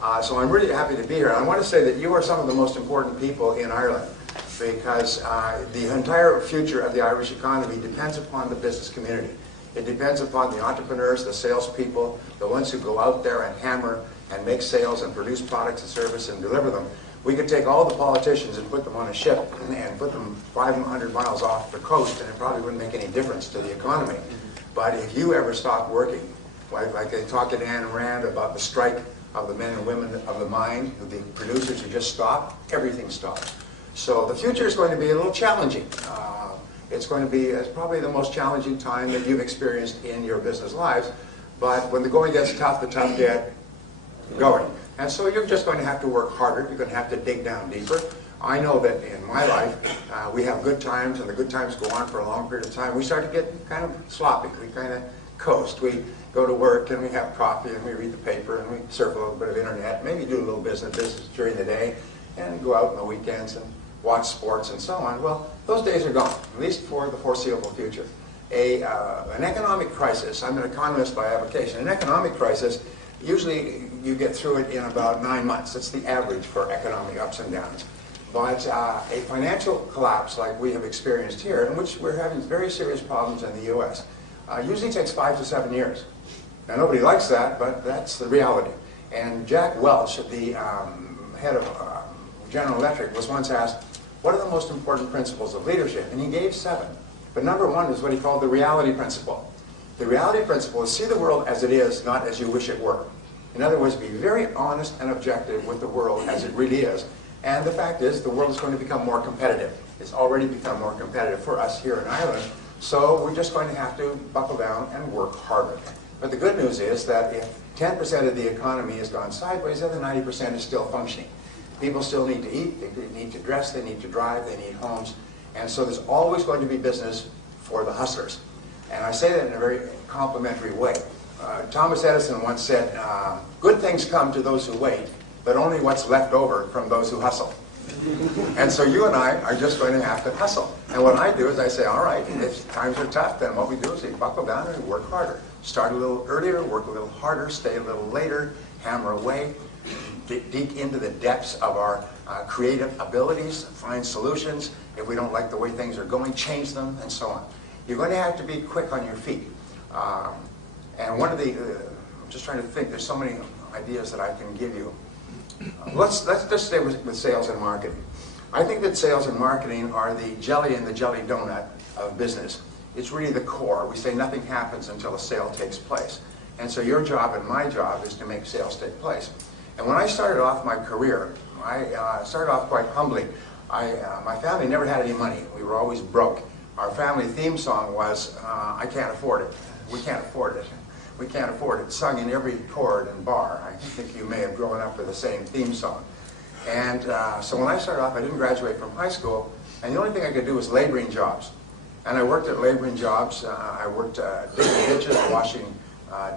So I'm really happy to be here. I want to say that you are some of the most important people in Ireland because the entire future of the Irish economy depends upon the business community. It depends upon the entrepreneurs, the salespeople, the ones who go out there and hammer and make sales and produce products and service and deliver them. We could take all the politicians and put them on a ship and put them 500 miles off the coast, and it probably wouldn't make any difference to the economy. But if you ever stop working, like they talk at Ayn Rand about the strike of the men and women of the mine, the producers who just stop, everything stops. So the future is going to be a little challenging. It's going to be it's probably the most challenging time that you've experienced in your business lives. But when the going gets tough, the tough get going. And so you're just going to have to work harder. You're going to have to dig down deeper. I know that in my life, we have good times, and the good times go on for a long period of time. We start to get kind of sloppy. We kind of coast. We go to work, and we have coffee, and we read the paper, and we surf a little bit of internet, maybe do a little business during the day, and go out on the weekends and watch sports and so on. Well, those days are gone, at least for the foreseeable future. An economic crisis, I'm an economist by avocation, an economic crisis, usually you get through it in about 9 months. That's the average for economic ups and downs. But a financial collapse like we have experienced here, in which we're having very serious problems in the U.S., usually takes 5 to 7 years. Now, nobody likes that, but that's the reality. And Jack Welch, the head of General Electric, was once asked, what are the most important principles of leadership? And he gave 7. But number 1 is what he called the reality principle. The reality principle is see the world as it is, not as you wish it were. In other words, be very honest and objective with the world as it really is. And the fact is, the world is going to become more competitive. It's already become more competitive for us here in Ireland. So we're just going to have to buckle down and work harder. But the good news is that if 10% of the economy has gone sideways, the other 90% is still functioning. People still need to eat, they need to dress, they need to drive, they need homes. And so there's always going to be business for the hustlers. And I say that in a very complimentary way. Thomas Edison once said, good things come to those who wait, but only what's left over from those who hustle. And so you and I are just going to have to hustle. And what I do is I say, all right, if times are tough, then what we do is we buckle down and we work harder. Start a little earlier, work a little harder, stay a little later, hammer away, dig into the depths of our creative abilities, find solutions. If we don't like the way things are going, change them, and so on. You're going to have to be quick on your feet. And one of the, I'm just trying to think, there's so many ideas that I can give you. Let's just stay with sales and marketing. I think that sales and marketing are the jelly in the jelly donut of business. It's really the core. We say nothing happens until a sale takes place. And so your job and my job is to make sales take place. And when I started off my career, I started off quite humbly. My family never had any money. We were always broke. Our family theme song was, I can't afford it. We can't afford it. We can't afford it. Sung in every chord and bar. I think you may have grown up with the same theme song. And so when I started off, I didn't graduate from high school, and the only thing I could do was laboring jobs. And I worked at laboring jobs. I worked digging ditches, washing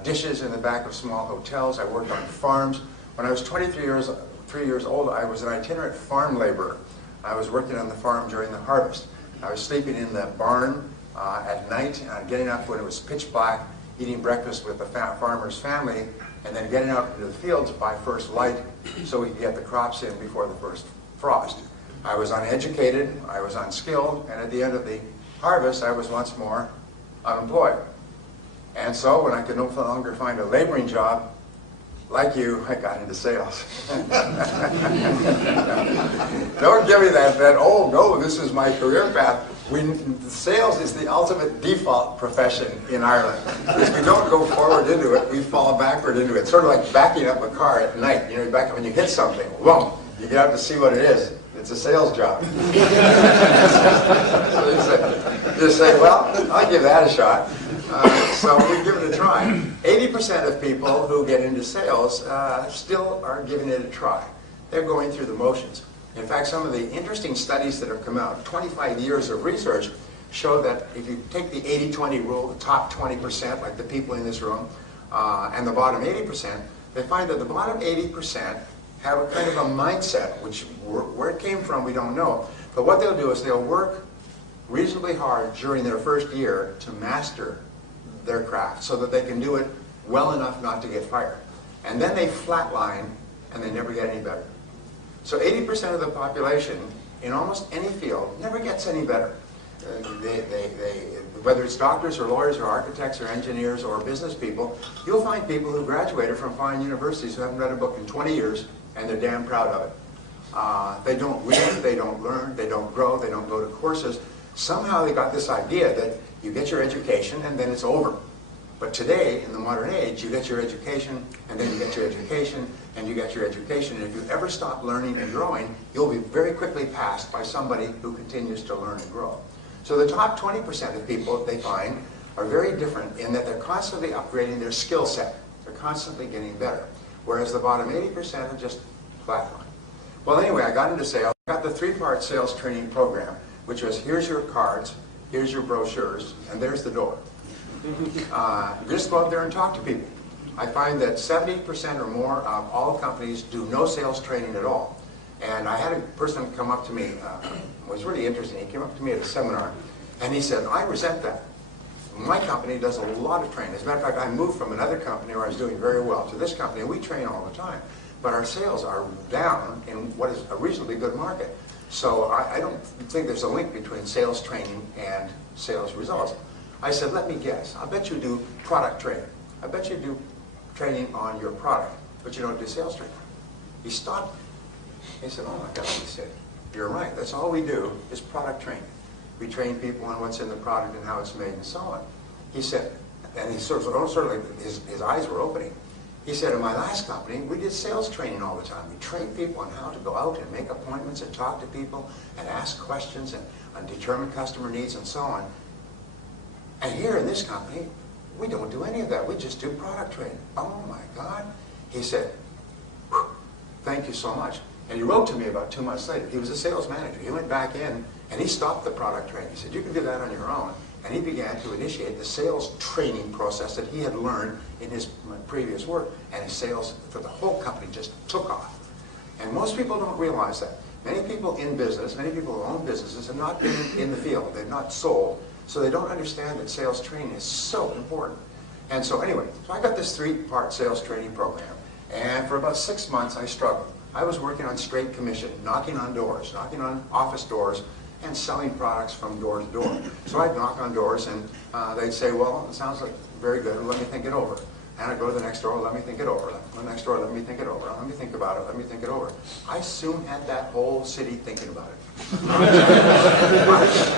dishes in the back of small hotels. I worked on farms. When I was 3 years old, I was an itinerant farm laborer. I was working on the farm during the harvest. I was sleeping in the barn at night, getting up when it was pitch black, eating breakfast with the farmer's family, and then getting out into the fields by first light so we could get the crops in before the first frost. I was uneducated, I was unskilled, and at the end of the harvest, I was once more unemployed. And so when I could no longer find a laboring job, like you, I got into sales. Don't give me that, oh no, this is my career path. Sales is the ultimate default profession in Ireland. If we don't go forward into it, we fall backward into it. It's sort of like backing up a car at night. You know, you back up when you hit something, boom, you get out to see what it is. It's a sales job. So you say, well, I'll give that a shot. So we give it a try. 80% of people who get into sales still are giving it a try. They're going through the motions. In fact, some of the interesting studies that have come out, 25 years of research, show that if you take the 80-20 rule, the top 20%, like the people in this room, and the bottom 80%, they find that the bottom 80% have a kind of a mindset, which where it came from we don't know, but what they'll do is they'll work reasonably hard during their first year to master their craft so that they can do it well enough not to get fired. And then they flatline and they never get any better. So 80% of the population in almost any field never gets any better. Whether it's doctors or lawyers or architects or engineers or business people, you'll find people who graduated from fine universities who haven't read a book in 20 years, and they're damn proud of it. They don't read, they don't learn, they don't grow, they don't go to courses. Somehow they got this idea that you get your education and then it's over. But today, in the modern age, you get your education, and then you get your education, and you get your education. And if you ever stop learning and growing, you'll be very quickly passed by somebody who continues to learn and grow. So the top 20% of people, they find, are very different in that they're constantly upgrading their skill set. They're constantly getting better. Whereas the bottom 80% are just flatline. Well, anyway, I got into sales. I got the 3-part sales training program, which was here's your cards, here's your brochures, and there's the door. Just go out there and talk to people. I find that 70% or more of all companies do no sales training at all. And I had a person come up to me, it was really interesting. He came up to me at a seminar, and he said, I resent that. My company does a lot of training. As a matter of fact, I moved from another company where I was doing very well to this company, and we train all the time. But our sales are down in what is a reasonably good market. So I don't think there's a link between sales training and sales results. I said, let me guess. I bet you do product training. I bet you do training on your product, but you don't do sales training. He stopped. He said, oh my God, he said, you're right. That's all we do is product training. We train people on what's in the product and how it's made and so on. He said, and he sort of his eyes were opening. He said, in my last company, we did sales training all the time. We trained people on how to go out and make appointments and talk to people and ask questions and determine customer needs and so on. And here in this company, we don't do any of that. We just do product training. Oh my God. He said, thank you so much. And he wrote to me about 2 months later. He was a sales manager. He went back in and he stopped the product training. He said, you can do that on your own. And he began to initiate the sales training process that he had learned in his previous work. And his sales for the whole company just took off. And most people don't realize that. Many people in business, many people who own businesses have not been in the field. They've not sold. So they don't understand that sales training is so important. And so anyway, so I got this 3-part sales training program. And for about 6 months, I struggled. I was working on straight commission, knocking on doors, knocking on office doors, and selling products from door to door. So I'd knock on doors, and they'd say, well, it sounds like very good, let me think it over. And I'd go to the next door, let me think it over. The next door, let me think it over. Let me think about it, let me think it over. I soon had that whole city thinking about it.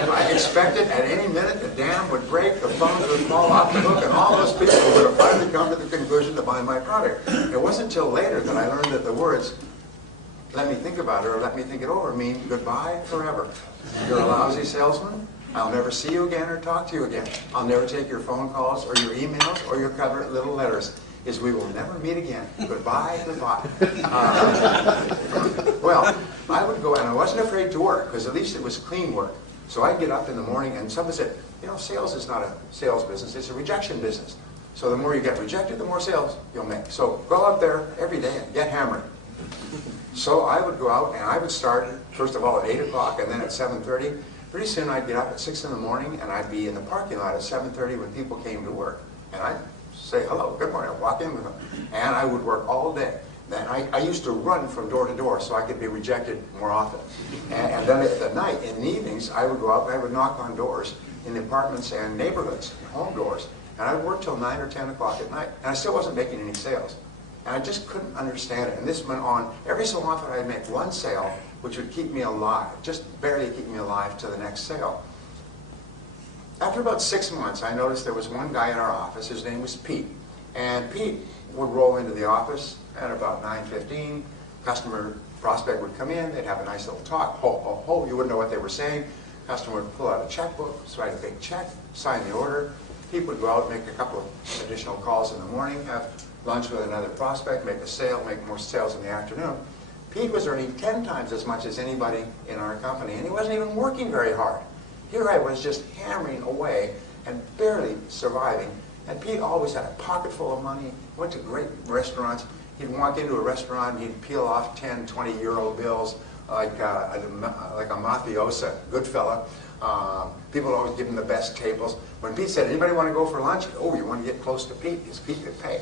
I expected at any minute the dam would break, the phones would fall off the hook, and all those people would have finally come to the conclusion to buy my product. It wasn't until later that I learned that the words, let me think about it or let me think it over, mean goodbye forever. You're a lousy salesman. I'll never see you again or talk to you again. I'll never take your phone calls or your emails or your cover little letters. Is we will never meet again. Goodbye, goodbye. Well, I would go, and I wasn't afraid to work, because at least it was clean work. So I'd get up in the morning, and someone said, you know, sales is not a sales business, it's a rejection business. So the more you get rejected, the more sales you'll make. So go out there every day and get hammered. So I would go out, and I would start, first of all, at 8 o'clock, and then at 7:30. Pretty soon I'd get up at 6 in the morning, and I'd be in the parking lot at 7:30 when people came to work. And I'd say, hello, good morning, I'd walk in with them. And I would work all day. Then I used to run from door to door so I could be rejected more often. And then at the night, in the evenings, I would go out and I would knock on doors in the apartments and neighborhoods, home doors. And I would work till 9 or 10 o'clock at night. And I still wasn't making any sales. And I just couldn't understand it. And this went on. Every so often I'd make one sale, which would keep me alive, just barely keep me alive to the next sale. After about 6 months, I noticed there was one guy in our office. His name was Pete. And Pete would roll into the office at about 9:15. Customer prospect would come in. They'd have a nice little talk. Ho, ho, ho. You wouldn't know what they were saying. Customer would pull out a checkbook, write a big check, sign the order. Pete would go out, make a couple of additional calls in the morning, have lunch with another prospect, make a sale, make more sales in the afternoon. Pete was earning 10 times as much as anybody in our company, and he wasn't even working very hard. Here I was just hammering away and barely surviving. And Pete always had a pocket full of money, went to great restaurants. He'd walk into a restaurant and he'd peel off 10, 20 euro bills like a mafiosa, good fella. People always give him the best tables. When Pete said, anybody want to go for lunch? Oh, you want to get close to Pete, because Pete could pay.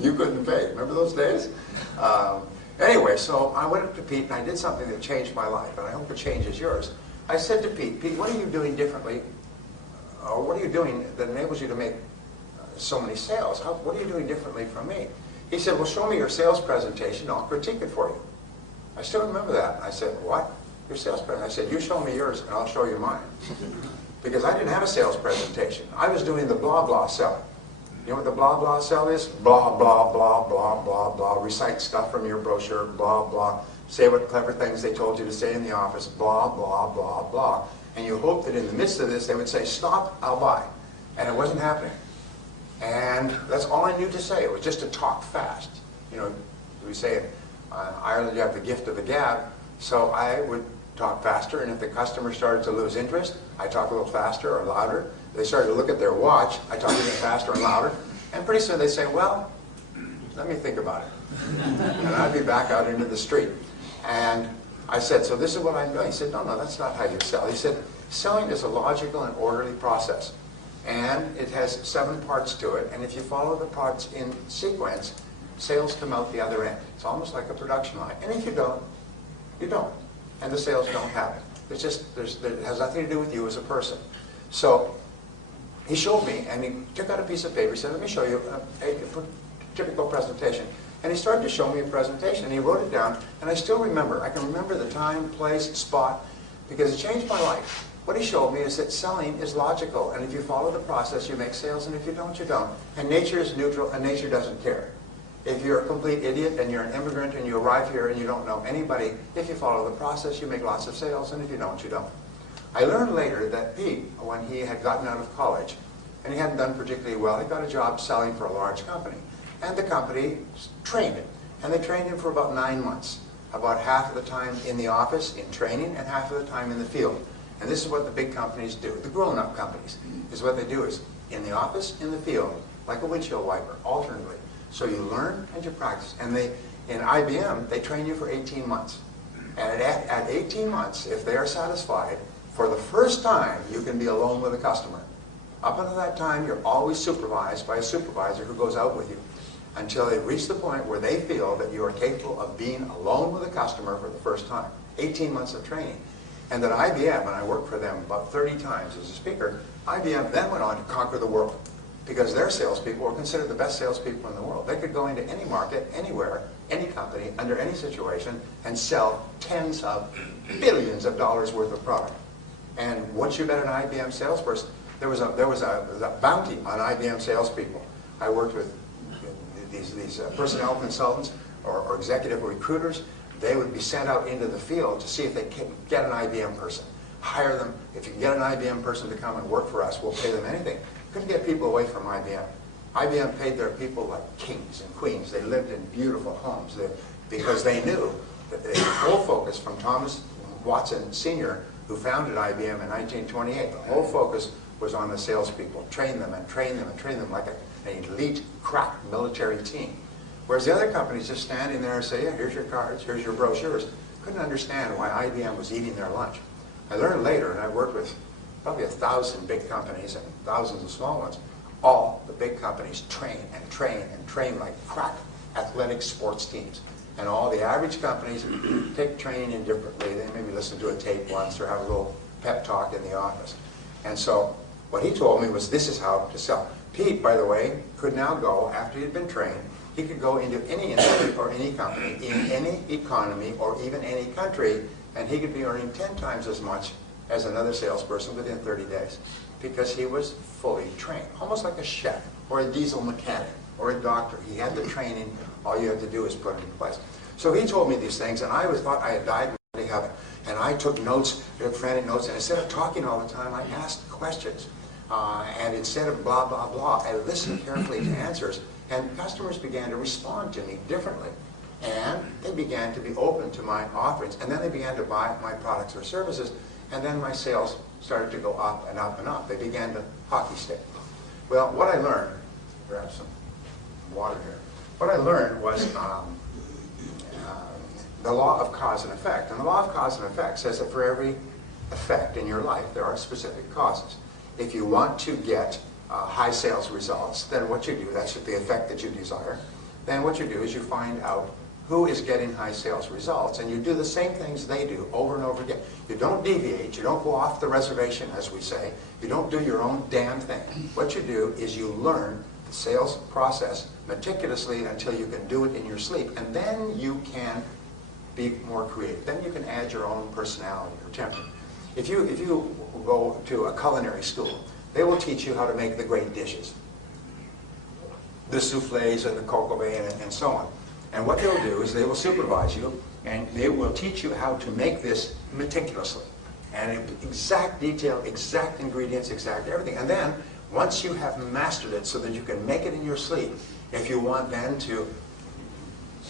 You couldn't pay. Remember those days? Anyway, so I went up to Pete and I did something that changed my life, and I hope it changes yours. I said to Pete, Pete, what are you doing differently, or what are you doing that enables you to make so many sales? What are you doing differently from me? He said, well, show me your sales presentation, I'll critique it for you. I still remember that. I said, what? Your sales presentation? I said, you show me yours and I'll show you mine. Because I didn't have a sales presentation. I was doing the blah blah sell. You know what the blah blah sell is? Blah blah blah blah blah blah. Recite stuff from your brochure. Blah blah. Say what clever things they told you to say in the office. Blah blah blah blah. And you hope that in the midst of this they would say, stop, I'll buy. And it wasn't happening. And that's all I knew to say. It was just to talk fast. You know, we say in Ireland you have the gift of the gab. So I would talk faster, and if the customer started to lose interest, I talk a little faster or louder. They started to look at their watch, I talk a little faster and louder. And pretty soon they say, well, let me think about it. And I'd be back out into the street. And I said, so this is what I'm doing. He said, no, no, that's not how you sell. He said, selling is a logical and orderly process. And it has 7 parts to it. And if you follow the parts in sequence, sales come out the other end. It's almost like a production line. And if you don't, you don't. And the sales don't happen. It's just, it has nothing to do with you as a person. So he showed me, and he took out a piece of paper. He said, let me show you a typical presentation. And he started to show me a presentation. And he wrote it down, and I still remember. I can remember the time, place, spot, because it changed my life. What he showed me is that selling is logical. And if you follow the process, you make sales. And if you don't, you don't. And nature is neutral, and nature doesn't care. If you're a complete idiot and you're an immigrant and you arrive here and you don't know anybody, if you follow the process, you make lots of sales, and if you don't, you don't. I learned later that Pete, when he had gotten out of college, and he hadn't done particularly well, he got a job selling for a large company. And the company trained him. And they trained him for about 9 months. About half of the time in the office, in training, and half of the time in the field. And this is what the big companies do. The grown-up companies is what they do is in the office, in the field, like a windshield wiper, alternately. So you learn and you practice. And in IBM, they train you for 18 months. And at 18 months, if they are satisfied, for the first time, you can be alone with a customer. Up until that time, you're always supervised by a supervisor who goes out with you until they reach the point where they feel that you are capable of being alone with a customer for the first time. 18 months of training. And at IBM, and I worked for them about 30 times as a speaker, IBM then went on to conquer the world. Because their salespeople were considered the best salespeople in the world. They could go into any market, anywhere, any company, under any situation, and sell tens of billions of dollars worth of product. And once you met an IBM salesperson, there was a bounty on IBM salespeople. I worked with these personnel consultants or executive recruiters. They would be sent out into the field to see if they can get an IBM person. Hire them. If you can get an IBM person to come and work for us, we'll pay them anything. Couldn't get people away from IBM. IBM paid their people like kings and queens. They lived in beautiful homes because they knew that the whole focus from Thomas Watson Sr., who founded IBM in 1928, the whole focus was on the salespeople. Train them and train them and train them like an elite, crack military team. Whereas the other companies just standing there and say, yeah, here's your cards, here's your brochures. Couldn't understand why IBM was eating their lunch. I learned later, and I worked with probably 1,000 big companies and thousands of small ones. All the big companies train and train and train like crack athletic sports teams. And all the average companies take training indifferently. They maybe listen to a tape once or have a little pep talk in the office. And so what he told me was this is how to sell. Pete, by the way, could now go, after he'd been trained, he could go into any industry or any company, in any economy or even any country, and he could be earning 10 times as much as another salesperson within 30 days because he was fully trained, almost like a chef or a diesel mechanic or a doctor. He had the training. All you had to do is put it in place. So he told me these things, and I always thought I had died in heaven. And I took notes, took frantic notes, and instead of talking all the time, I asked questions. And instead of blah, blah, blah, I listened carefully to answers, and customers began to respond to me differently. And they began to be open to my offerings, and then they began to buy my products or services, and then my sales started to go up and up and up. They began to hockey stick. Well, what I learned, grab some water here. What I learned was the law of cause and effect. And the law of cause and effect says that for every effect in your life, there are specific causes. If you want to get high sales results, then what you do, that's the effect that you desire, then what you do is you find out who is getting high sales results, and you do the same things they do over and over again. You don't deviate, you don't go off the reservation, as we say, you don't do your own damn thing. What you do is you learn the sales process meticulously until you can do it in your sleep, and then you can be more creative. Then you can add your own personality or temperament. If you go to a culinary school, they will teach you how to make the great dishes, the souffles and the coq au vin and so on. And what they'll do is they will supervise you, and they will teach you how to make this meticulously. And in exact detail, exact ingredients, exact everything. And then, once you have mastered it so that you can make it in your sleep, if you want then to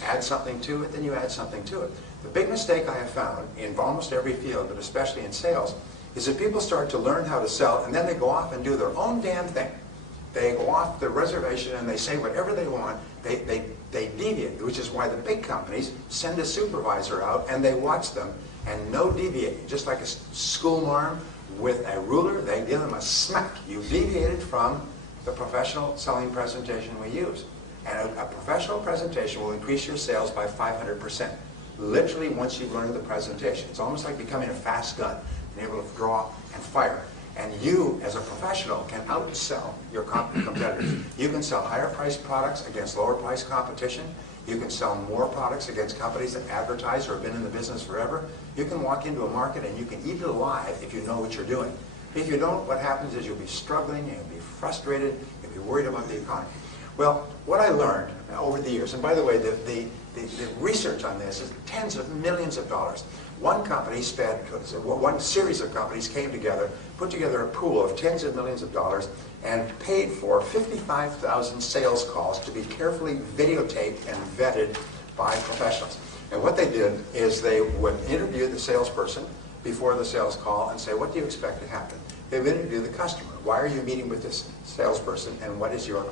add something to it, then you add something to it. The big mistake I have found in almost every field, but especially in sales, is that people start to learn how to sell, and then they go off and do their own damn thing. They go off the reservation and they say whatever they want. They deviate, which is why the big companies send a supervisor out and they watch them and no deviate. Just like a school marm with a ruler, they give them a smack. You deviated from the professional selling presentation we use. And a professional presentation will increase your sales by 500%. Literally once you've learned the presentation. It's almost like becoming a fast gun, being able to draw and fire. And you, as a professional, can outsell your competitors. You can sell higher priced products against lower priced competition. You can sell more products against companies that advertise or have been in the business forever. You can walk into a market and you can eat it alive if you know what you're doing. If you don't, what happens is you'll be struggling, you'll be frustrated, you'll be worried about the economy. Well, what I learned over the years, and by the way, the research on this is tens of millions of dollars. One series of companies came together, put together a pool of tens of millions of dollars, and paid for 55,000 sales calls to be carefully videotaped and vetted by professionals. And what they did is they would interview the salesperson before the sales call and say, what do you expect to happen? They would interview the customer. Why are you meeting with this salesperson, and what is your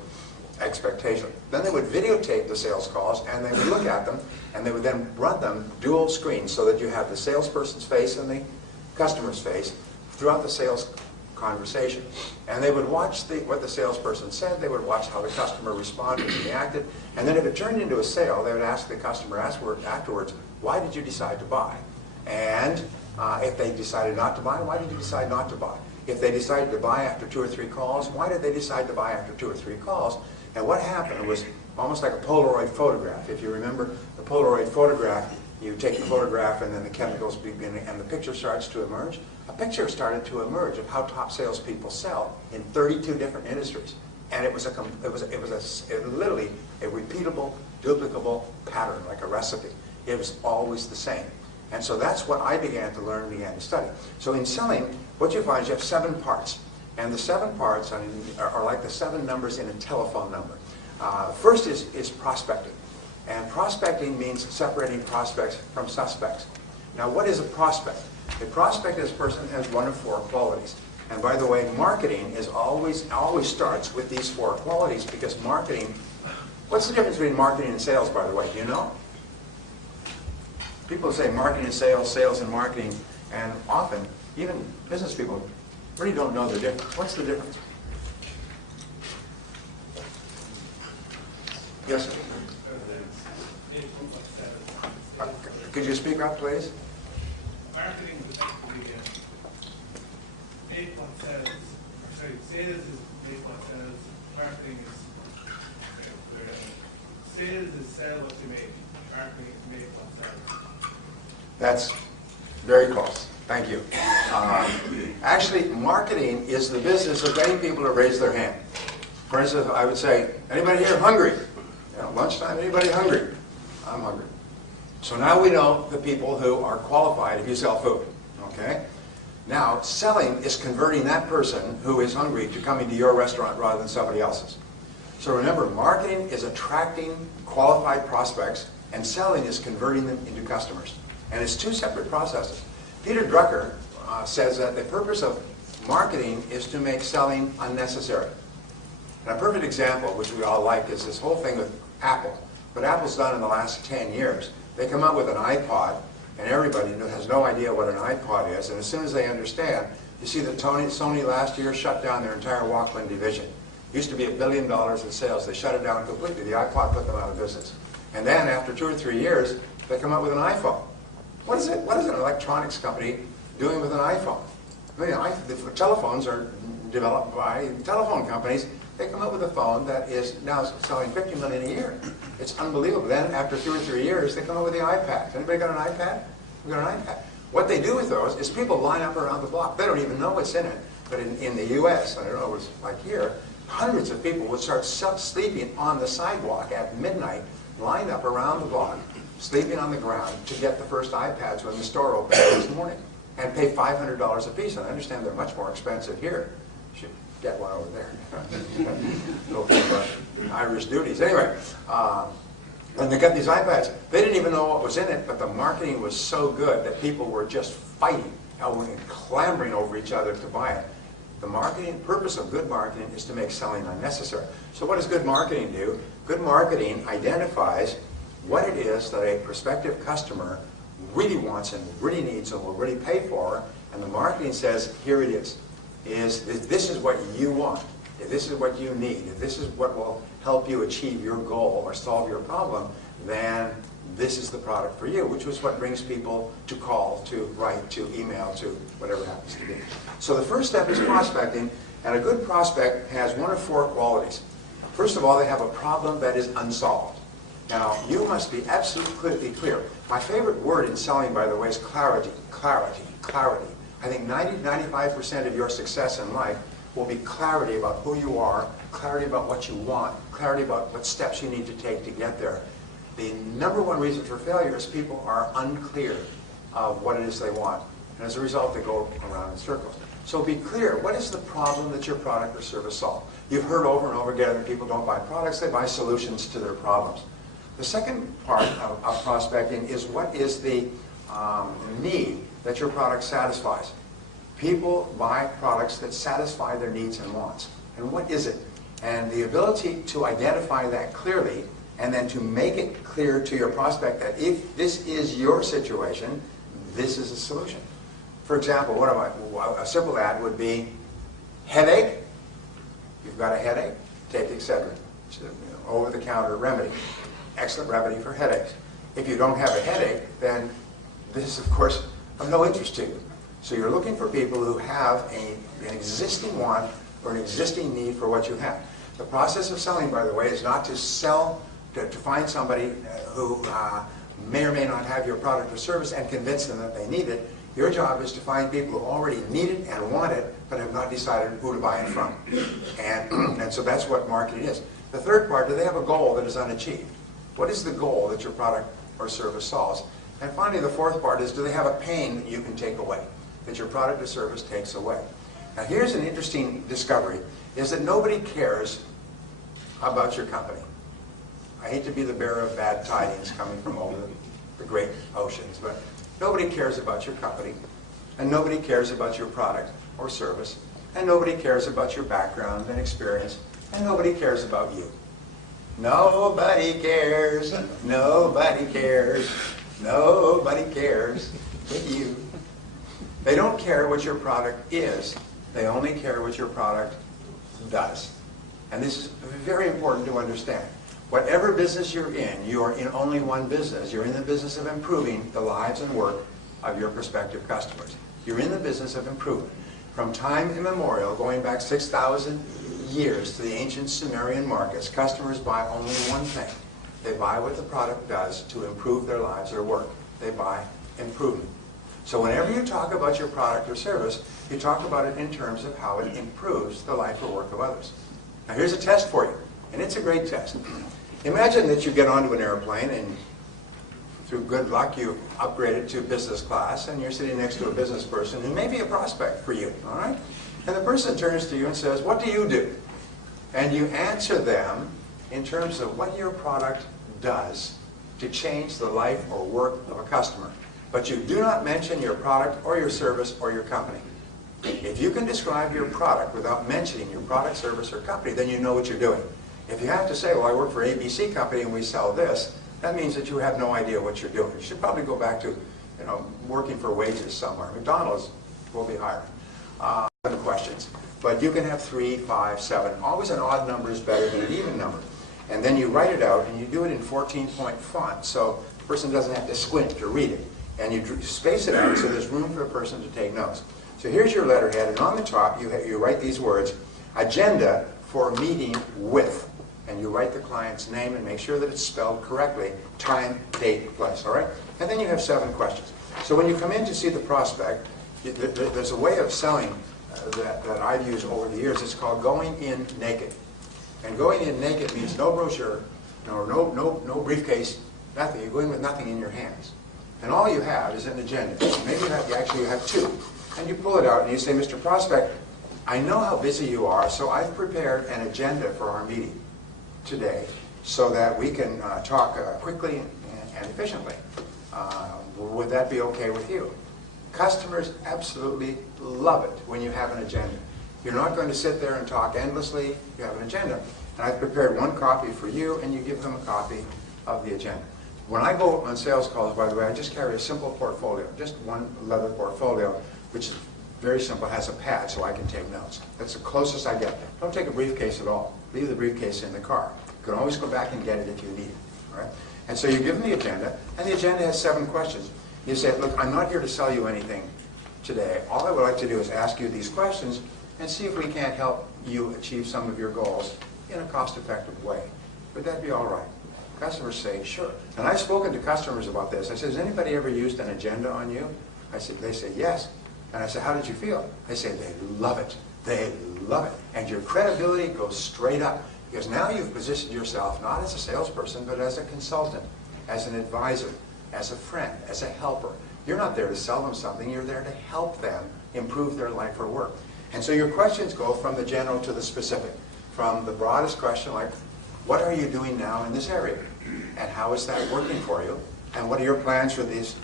expectation? Then they would videotape the sales calls and they would look at them, and they would then run them dual screen so that you have the salesperson's face and the customer's face throughout the sales conversation. And they would watch what the salesperson said, they would watch how the customer responded and reacted, and then if it turned into a sale, they would ask the customer afterwards, why did you decide to buy? And if they decided not to buy, why did you decide not to buy? If they decided to buy after 2 or 3 calls, why did they decide to buy after 2 or 3 calls? And what happened was almost like a Polaroid photograph. If you remember the Polaroid photograph, you take the photograph and then the chemicals begin and the picture starts to emerge. A picture started to emerge of how top salespeople sell in 32 different industries. And it was literally a repeatable, duplicable pattern, like a recipe. It was always the same. And so that's what I began to learn and began to study. So in selling, what you find is you have 7 parts. And the 7 parts are like the 7 numbers in a telephone number. First is prospecting. And prospecting means separating prospects from suspects. Now, what is a prospect? A prospect is a person who has 1 of 4 qualities. And by the way, marketing is always starts with these 4 qualities, because marketing, what's the difference between marketing and sales, by the way? Do you know? People say marketing and sales, sales and marketing, and often, even business people really don't know the difference. What's the difference? Yes, sir. Could you speak up, please? Marketing is basically make what sells. Sorry, sales is make what sells. Marketing is sales is sell what you make. Marketing is make what sells. That's very close. Thank you. Actually, marketing is the business of getting people to raise their hand. For instance, I would say, anybody here hungry? Lunchtime, anybody hungry? I'm hungry. So now we know the people who are qualified if you sell food. Okay? Now, selling is converting that person who is hungry to coming to your restaurant rather than somebody else's. So remember, marketing is attracting qualified prospects, and selling is converting them into customers. And it's 2 separate processes. Peter Drucker says that the purpose of marketing is to make selling unnecessary. And a perfect example, which we all like, is this whole thing with Apple. What Apple's done in the last 10 years, they come out with an iPod, and everybody has no idea what an iPod is. And as soon as they understand, you see that Sony last year shut down their entire Walkman division. It used to be $1 billion in sales. They shut it down completely. The iPod put them out of business. And then after 2 or 3 years, they come out with an iPhone. What is it? What is an electronics company doing with an iPhone? I mean, the telephones are developed by telephone companies. They come up with a phone that is now selling $50 million a year. It's unbelievable. Then after 2 or 3 years, they come up with the iPad. Anybody got an iPad? We've got an iPad. What they do with those is people line up around the block. They don't even know what's in it. But in the U.S., I don't know what it's like here, hundreds of people would start sleeping on the sidewalk at midnight, lined up around the block, sleeping on the ground to get the first iPads when the store opened this morning, and pay $500 a piece. And I understand they're much more expensive here. You should get one over there. Go for Irish duties. Anyway, when they got these iPads, they didn't even know what was in it, but the marketing was so good that people were just fighting and clambering over each other to buy it. The marketing purpose of good marketing is to make selling unnecessary. So what does good marketing do? Good marketing identifies what it is that a prospective customer really wants and really needs and will really pay for, and the marketing says, here it is. If this is what you want, if this is what you need, if this is what will help you achieve your goal or solve your problem, then this is the product for you, which is what brings people to call, to write, to email, to whatever it happens to be. So the first step is prospecting, and a good prospect has 1 of 4 qualities. First of all, they have a problem that is unsolved. Now, you must be absolutely clear. My favorite word in selling, by the way, is clarity. Clarity. Clarity. I think 90–95% of your success in life will be clarity about who you are, clarity about what you want, clarity about what steps you need to take to get there. The number 1 reason for failure is people are unclear of what it is they want. And as a result, they go around in circles. So be clear. What is the problem that your product or service solves? You've heard over and over again that people don't buy products, they buy solutions to their problems. The second part of prospecting is what is the need that your product satisfies. People buy products that satisfy their needs and wants. And what is it? And the ability to identify that clearly and then to make it clear to your prospect that if this is your situation, this is a solution. For example, a simple ad would be, headache? You've got a headache? Take Excedrin. It's an over-the-counter remedy. Excellent remedy for headaches. If you don't have a headache, then this is, of course, of no interest to you. So you're looking for people who have an existing want or an existing need for what you have. The process of selling, by the way, is not to sell, to find somebody who may or may not have your product or service and convince them that they need it. Your job is to find people who already need it and want it, but have not decided who to buy it from. And so that's what marketing is. The third part, do they have a goal that is unachieved? What is the goal that your product or service solves? And finally, the fourth part is, do they have a pain that you can take away, that your product or service takes away? Now here's an interesting discovery, is that nobody cares about your company. I hate to be the bearer of bad tidings coming from over the great oceans, but nobody cares about your company, and nobody cares about your product or service, and nobody cares about your background and experience, and nobody cares about you. Nobody cares, nobody cares, nobody cares but you. They don't care what your product is, they only care what your product does. And this is very important to understand. Whatever business you're in, you are in only one business. You're in the business of improving the lives and work of your prospective customers. You're in the business of improvement. From time immemorial, going back 6,000 years to the ancient Sumerian markets, customers buy only one thing. They buy what the product does to improve their lives or work. They buy improvement. So whenever you talk about your product or service, you talk about it in terms of how it improves the life or work of others. Now here's a test for you, and it's a great test. Imagine that you get onto an airplane and through good luck you upgraded to business class and you're sitting next to a business person who may be a prospect for you, all right? And the person turns to you and says, what do you do? And you answer them in terms of what your product does to change the life or work of a customer. But you do not mention your product or your service or your company. If you can describe your product without mentioning your product, service, or company, then you know what you're doing. If you have to say, well, I work for ABC Company and we sell this, that means that you have no idea what you're doing. You should probably go back to working for wages somewhere. McDonald's will be hiring. 7 questions. But you can have 3, 5, 7. Always an odd number is better than an even number. And then you write it out, and you do it in 14-point font, so the person doesn't have to squint to read it. And you space it out so there's room for a person to take notes. So here's your letterhead, and on the top you write these words, agenda for meeting with. And you write the client's name and make sure that it's spelled correctly, time, date, place, all right? And then you have 7 questions. So when you come in to see the prospect, there's a way of selling that I've used over the years. It's called going in naked. And going in naked means no brochure, no briefcase, nothing. You go in with nothing in your hands. And all you have is an agenda. Maybe you have 2. And you pull it out and you say, Mr. Prospect, I know how busy you are, so I've prepared an agenda for our meeting today so that we can talk quickly and efficiently. Would that be okay with you? Customers absolutely love it when you have an agenda. You're not going to sit there and talk endlessly. You have an agenda. And I've prepared 1 copy for you, and you give them a copy of the agenda. When I go on sales calls, by the way, I just carry a simple portfolio, just 1 leather portfolio, which is very simple, has a pad so I can take notes. That's the closest I get. Don't take a briefcase at all. Leave the briefcase in the car. You can always go back and get it if you need it. All right? And so you give them the agenda, and the agenda has 7 questions. You say, look, I'm not here to sell you anything today. All I would like to do is ask you these questions and see if we can't help you achieve some of your goals in a cost-effective way. Would that be all right? Customers say, sure. And I've spoken to customers about this. I said, has anybody ever used an agenda on you? They say, yes. And I said, how did you feel? They say, they love it. They love it. And your credibility goes straight up. Because now you've positioned yourself not as a salesperson, but as a consultant, as an advisor, as a friend, as a helper. You're not there to sell them something. You're there to help them improve their life or work. And so your questions go from the general to the specific. From the broadest question, like, what are you doing now in this area? And how is that working for you? And what are your plans for this,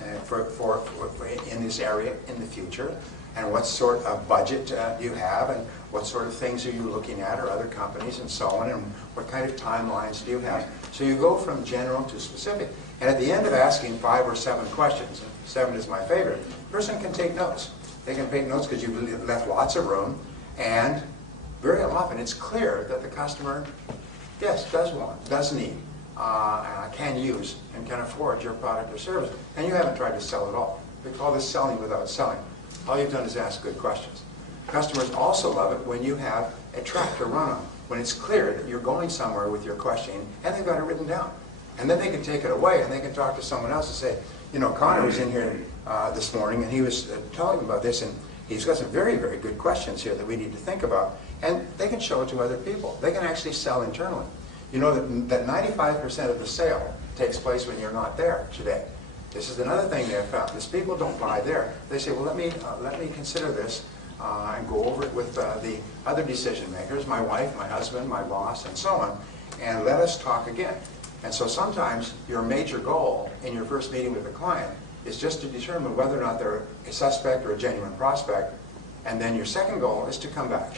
in this area in the future? And what sort of budget do you have? And what sort of things are you looking at, or other companies, and so on? And what kind of timelines do you have? So you go from general to specific. And at the end of asking 5 or 7 questions, and 7 is my favorite, the person can take notes. They can take notes because you've left lots of room. And very often it's clear that the customer, yes, does need, can use, and can afford your product or service. And you haven't tried to sell at all. We call this selling without selling. All you've done is ask good questions. Customers also love it when you have a track to run on, when it's clear that you're going somewhere with your questioning, and they've got it written down. And then they can take it away, and they can talk to someone else and say, Connor was in here this morning, and he was telling about this, and he's got some very, very good questions here that we need to think about. And they can show it to other people. They can actually sell internally. You know that 95% of the sale takes place when you're not there today. This is another thing they've found. Is people don't buy there. They say, well, let me consider this and go over it with the other decision makers, my wife, my husband, my boss, and so on, and let us talk again. And so sometimes your major goal in your first meeting with the client is just to determine whether or not they're a suspect or a genuine prospect, and then your second goal is to come back.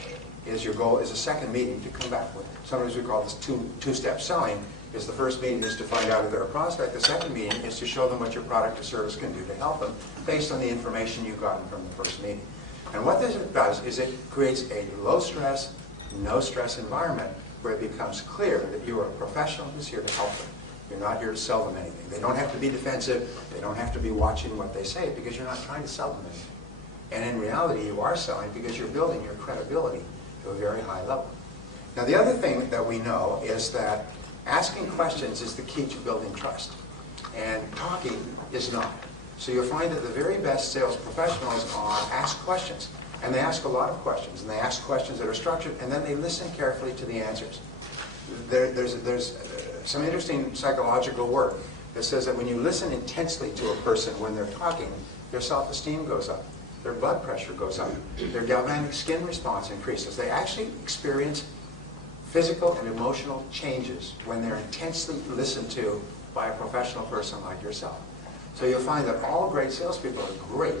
Your goal is a second meeting to come back with. Sometimes we call this two-step selling. Is the first meeting is to find out if they're a prospect. The second meeting is to show them what your product or service can do to help them based on the information you've gotten from the first meeting. And what this does is it creates a low-stress, no-stress environment where it becomes clear that you are a professional who's here to help them. You're not here to sell them anything. They don't have to be defensive. They don't have to be watching what they say because you're not trying to sell them anything. And in reality, you are selling because you're building your credibility to a very high level. Now, the other thing that we know is that asking questions is the key to building trust. And talking is not. So you'll find that the very best sales professionals ask questions. And they ask a lot of questions. And they ask questions that are structured, and then they listen carefully to the answers. There's some interesting psychological work that says that when you listen intensely to a person when they're talking, their self-esteem goes up. Their blood pressure goes up. Their galvanic skin response increases. They actually experience physical and emotional changes when they're intensely listened to by a professional person like yourself. So you'll find that all great salespeople are great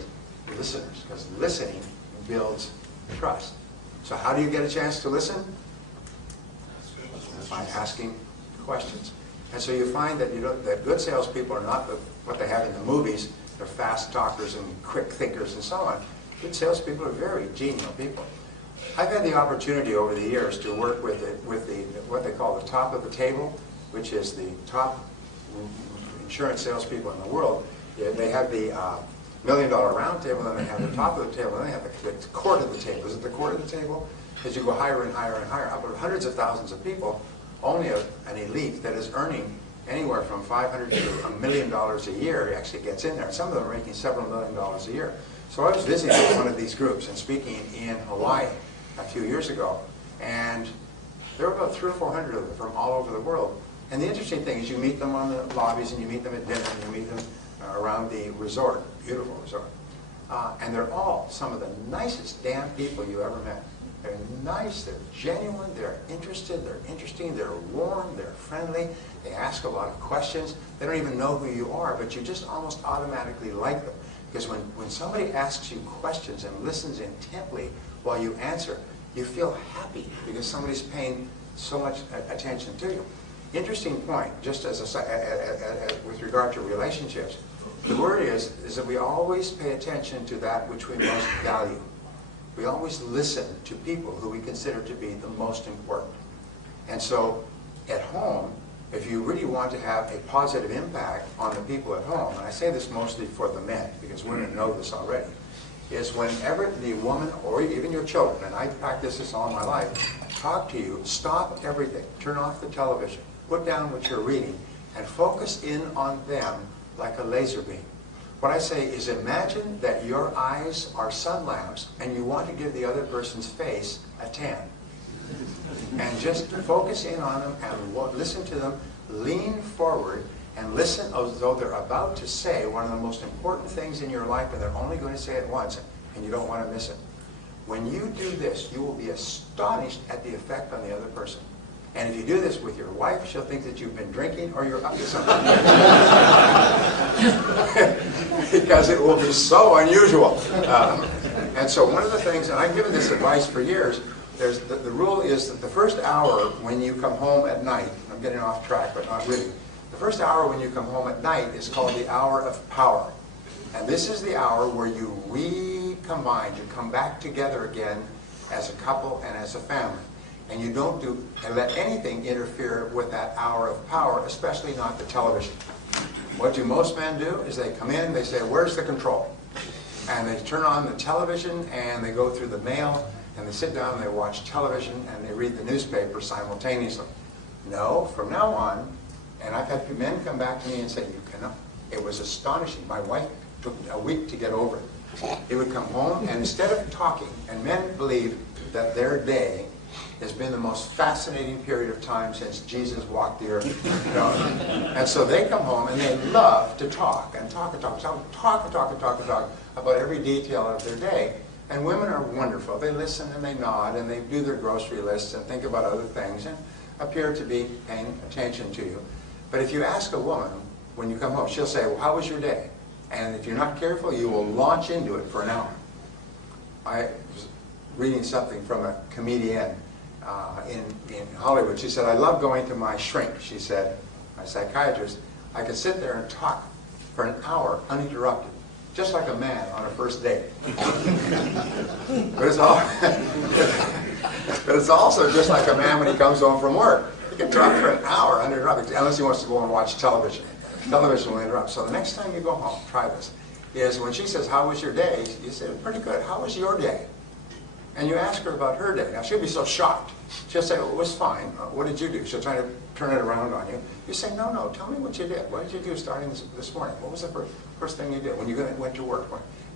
listeners because listening builds trust. So how do you get a chance to listen? By asking questions. And so you find that that good salespeople are not what they have in the movies, They're fast talkers and quick thinkers and so on. Good salespeople are very genial people. I've had the opportunity over the years to work with what they call the top of the table, which is the top insurance salespeople in the world. They have the $1 million round table, and they have the top of the table, and they have the court of the table. Is it the court of the table? As you go higher and higher and higher, up with hundreds of thousands of people, only an elite that is earning anywhere from $500 to $1 million a year actually gets in there. Some of them are making several $1 million a year. So I was visiting one of these groups and speaking in Hawaii a few years ago, and there were about 300 or 400 of them from all over the world. And the interesting thing is you meet them on the lobbies, and you meet them at dinner, and you meet them around the resort, beautiful resort. And they're all some of the nicest damn people you ever met. They're nice, they're genuine, they're interested, they're interesting, they're warm, they're friendly, they ask a lot of questions. They don't even know who you are, but you just almost automatically like them. Because when somebody asks you questions and listens intently while you answer, you feel happy because somebody's paying so much attention to you. Interesting point, just as with regard to relationships, the word is that we always pay attention to that which we most value. We always listen to people who we consider to be the most important. And so at home, if you really want to have a positive impact on the people at home, and I say this mostly for the men, because women know this already, is whenever the woman or even your children, and I practice this all my life, talk to you, stop everything, turn off the television, put down what you're reading, and focus in on them like a laser beam. What I say is imagine that your eyes are sun lamps and you want to give the other person's face a tan. And just focus in on them and listen to them, lean forward and listen as though they're about to say one of the most important things in your life, and they're only going to say it once and you don't want to miss it. When you do this, you will be astonished at the effect on the other person. And if you do this with your wife, she'll think that you've been drinking or you're up to something. Because it will be so unusual. And so one of the things, and I've given this advice for years, the rule is that the first hour when you come home at night, I'm getting off track, but not really. The first hour when you come home at night is called the hour of power. And this is the hour where you recombine, you come back together again as a couple and as a family. And you don't let anything interfere with that hour of power, especially not the television. What do most men do is they come in, they say, where's the control? And they turn on the television and they go through the mail and they sit down and they watch television and they read the newspaper simultaneously. No, from now on, and I've had men come back to me and say, you cannot. It was astonishing. My wife took a week to get over it. They would come home and instead of talking, and men believe that their day has been the most fascinating period of time since Jesus walked the earth. You know? And so they come home and they love to talk and talk about every detail of their day. And women are wonderful. They listen and they nod and they do their grocery lists and think about other things and appear to be paying attention to you. But if you ask a woman when you come home, she'll say, well, how was your day? And if you're not careful, you will launch into it for an hour. I was reading something from a comedian in Hollywood. She said, I love going to my shrink, she said, my psychiatrist. I could sit there and talk for an hour uninterrupted, just like a man on a first date. But it's also just like a man when he comes home from work. He can talk for an hour uninterrupted, unless he wants to go and watch television. Television will interrupt. So the next time you go home, try this, is when she says, how was your day? You say, pretty good. How was your day? And you ask her about her day. Now, she'll be so shocked. She'll say, well, it was fine. What did you do? She'll try to turn it around on you. You say, no, tell me what you did. What did you do starting this morning? What was the first thing you did when you went to work?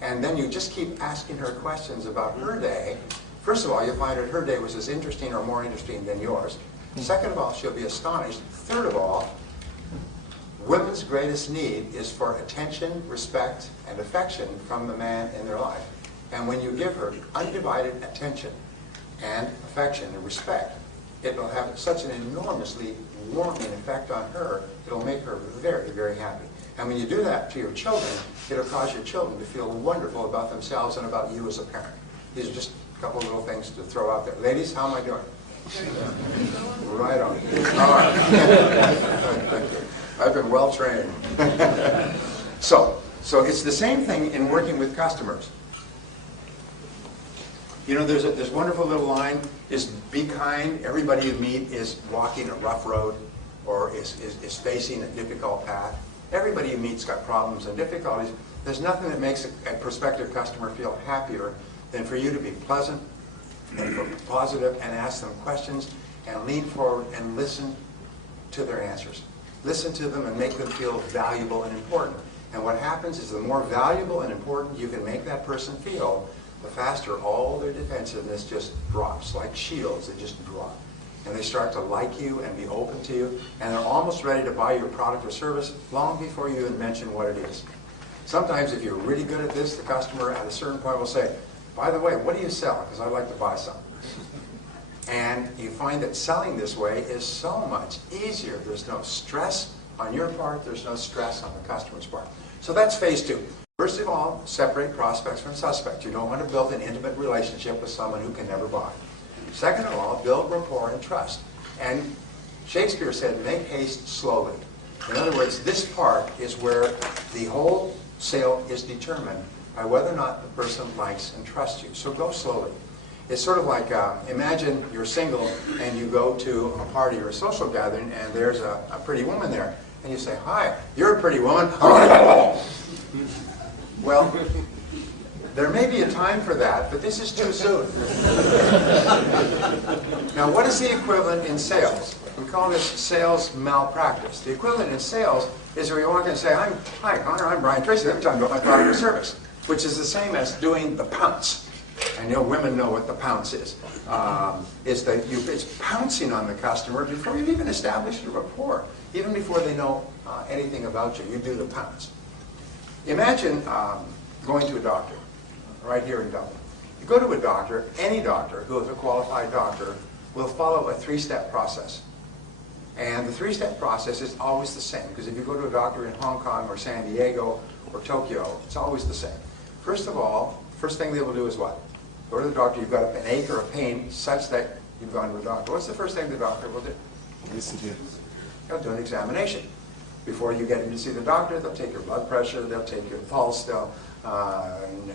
And then you just keep asking her questions about her day. First of all, you'll find that her day was as interesting or more interesting than yours. Second of all, she'll be astonished. Third of all, women's greatest need is for attention, respect, and affection from the man in their life. And when you give her undivided attention and affection and respect, it will have such an enormously warming effect on her, it'll make her very, very happy. And when you do that to your children, it'll cause your children to feel wonderful about themselves and about you as a parent. These are just a couple of little things to throw out there. Ladies, how am I doing? Right on. All right. Thank you. I've been well trained. So, So it's the same thing in working with customers. You know, there's this wonderful little line, is be kind. Everybody you meet is walking a rough road or is facing a difficult path. Everybody you meet's got problems and difficulties. There's nothing that makes a prospective customer feel happier than for you to be pleasant and positive and ask them questions and lean forward and listen to their answers. Listen to them and make them feel valuable and important. And what happens is the more valuable and important you can make that person feel, the faster all their defensiveness just drops, like shields, they just drop. And they start to like you and be open to you, and they're almost ready to buy your product or service long before you even mention what it is. Sometimes if you're really good at this, the customer at a certain point will say, by the way, what do you sell? Because I'd like to buy some. And you find that selling this way is so much easier. There's no stress on your part, there's no stress on the customer's part. So that's phase two. First of all, separate prospects from suspects. You don't want to build an intimate relationship with someone who can never buy. Second of all, build rapport and trust. And Shakespeare said, make haste slowly. In other words, this part is where the whole sale is determined by whether or not the person likes and trusts you. So go slowly. It's sort of like, imagine you're single and you go to a party or a social gathering and there's a pretty woman there. And you say, hi, you're a pretty woman. Well, there may be a time for that, but this is too soon. Now, what is the equivalent in sales? We call this sales malpractice. The equivalent in sales is where you walk in and say, hi, Connor, I'm Brian Tracy. Let me tell you about my product or service, which is the same as doing the pounce. I know women know what the pounce is. It's pouncing on the customer before you've even established a rapport, even before they know anything about you. You do the pounce. Imagine going to a doctor, right here in Dublin. You go to a doctor, any doctor who is a qualified doctor will follow a three-step process. And the three-step process is always the same, because if you go to a doctor in Hong Kong or San Diego or Tokyo, it's always the same. First of all, first thing they will do is what? Go to the doctor, you've got an ache or a pain such that you've gone to a doctor. What's the first thing the doctor will do? They'll do an examination. Before you get in to see the doctor, they'll take your blood pressure, they'll take your pulse, they'll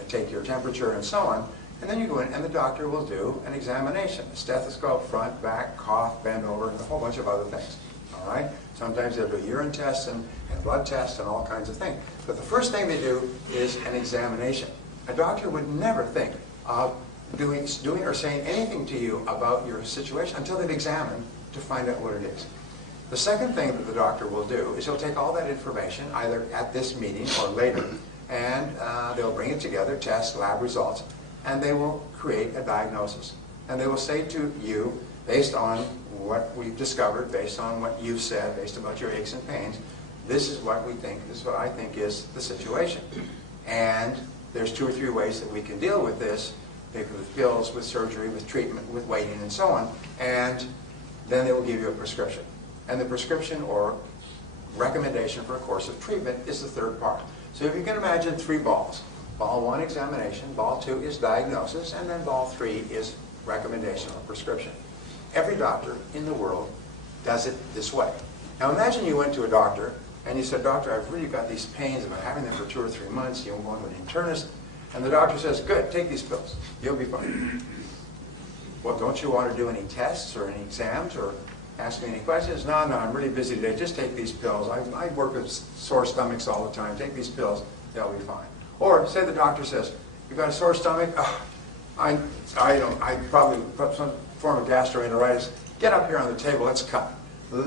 take your temperature and so on. And then you go in and the doctor will do an examination. A stethoscope, front, back, cough, bend over, and a whole bunch of other things. All right? Sometimes they'll do urine tests and blood tests and all kinds of things. But the first thing they do is an examination. A doctor would never think of doing or saying anything to you about your situation until they've examined to find out what it is. The second thing that the doctor will do is he'll take all that information, either at this meeting or later, and they'll bring it together, test, lab results, and they will create a diagnosis. And they will say to you, based on what we've discovered, based on what you've said, based on your aches and pains, this is what we think, this is what I think is the situation. And there's 2 or 3 ways that we can deal with this, with pills, with surgery, with treatment, with waiting, and so on. And then they will give you a prescription. And the prescription or recommendation for a course of treatment is the third part. So if you can imagine 3 balls. Ball 1, examination. Ball 2 is diagnosis. And then ball 3 is recommendation or prescription. Every doctor in the world does it this way. Now imagine you went to a doctor and you said, doctor, I've really got these pains. I've been having them for 2 or 3 months. You're going to an internist. And the doctor says, good, take these pills. You'll be fine. Well, don't you want to do any tests or any exams or ask me any questions? No, I'm really busy today. Just take these pills. I work with sore stomachs all the time. Take these pills. They'll be fine. Or say the doctor says, you've got a sore stomach? I probably put some form of gastroenteritis. Get up here on the table. Let's cut.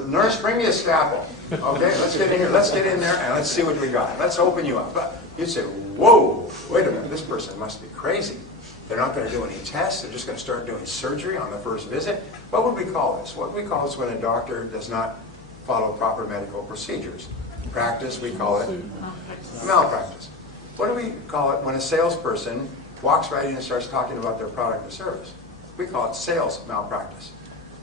Nurse, bring me a scalpel. Okay, let's get in here. Let's get in there and let's see what we got. Let's open you up. But you'd say, whoa, wait a minute. This person must be crazy. They're not going to do any tests. They're just going to start doing surgery on the first visit. What would we call this? What we call this when a doctor does not follow proper medical procedures. In practice, we call it malpractice. What do we call it when a salesperson walks right in and starts talking about their product or service? We call it sales malpractice.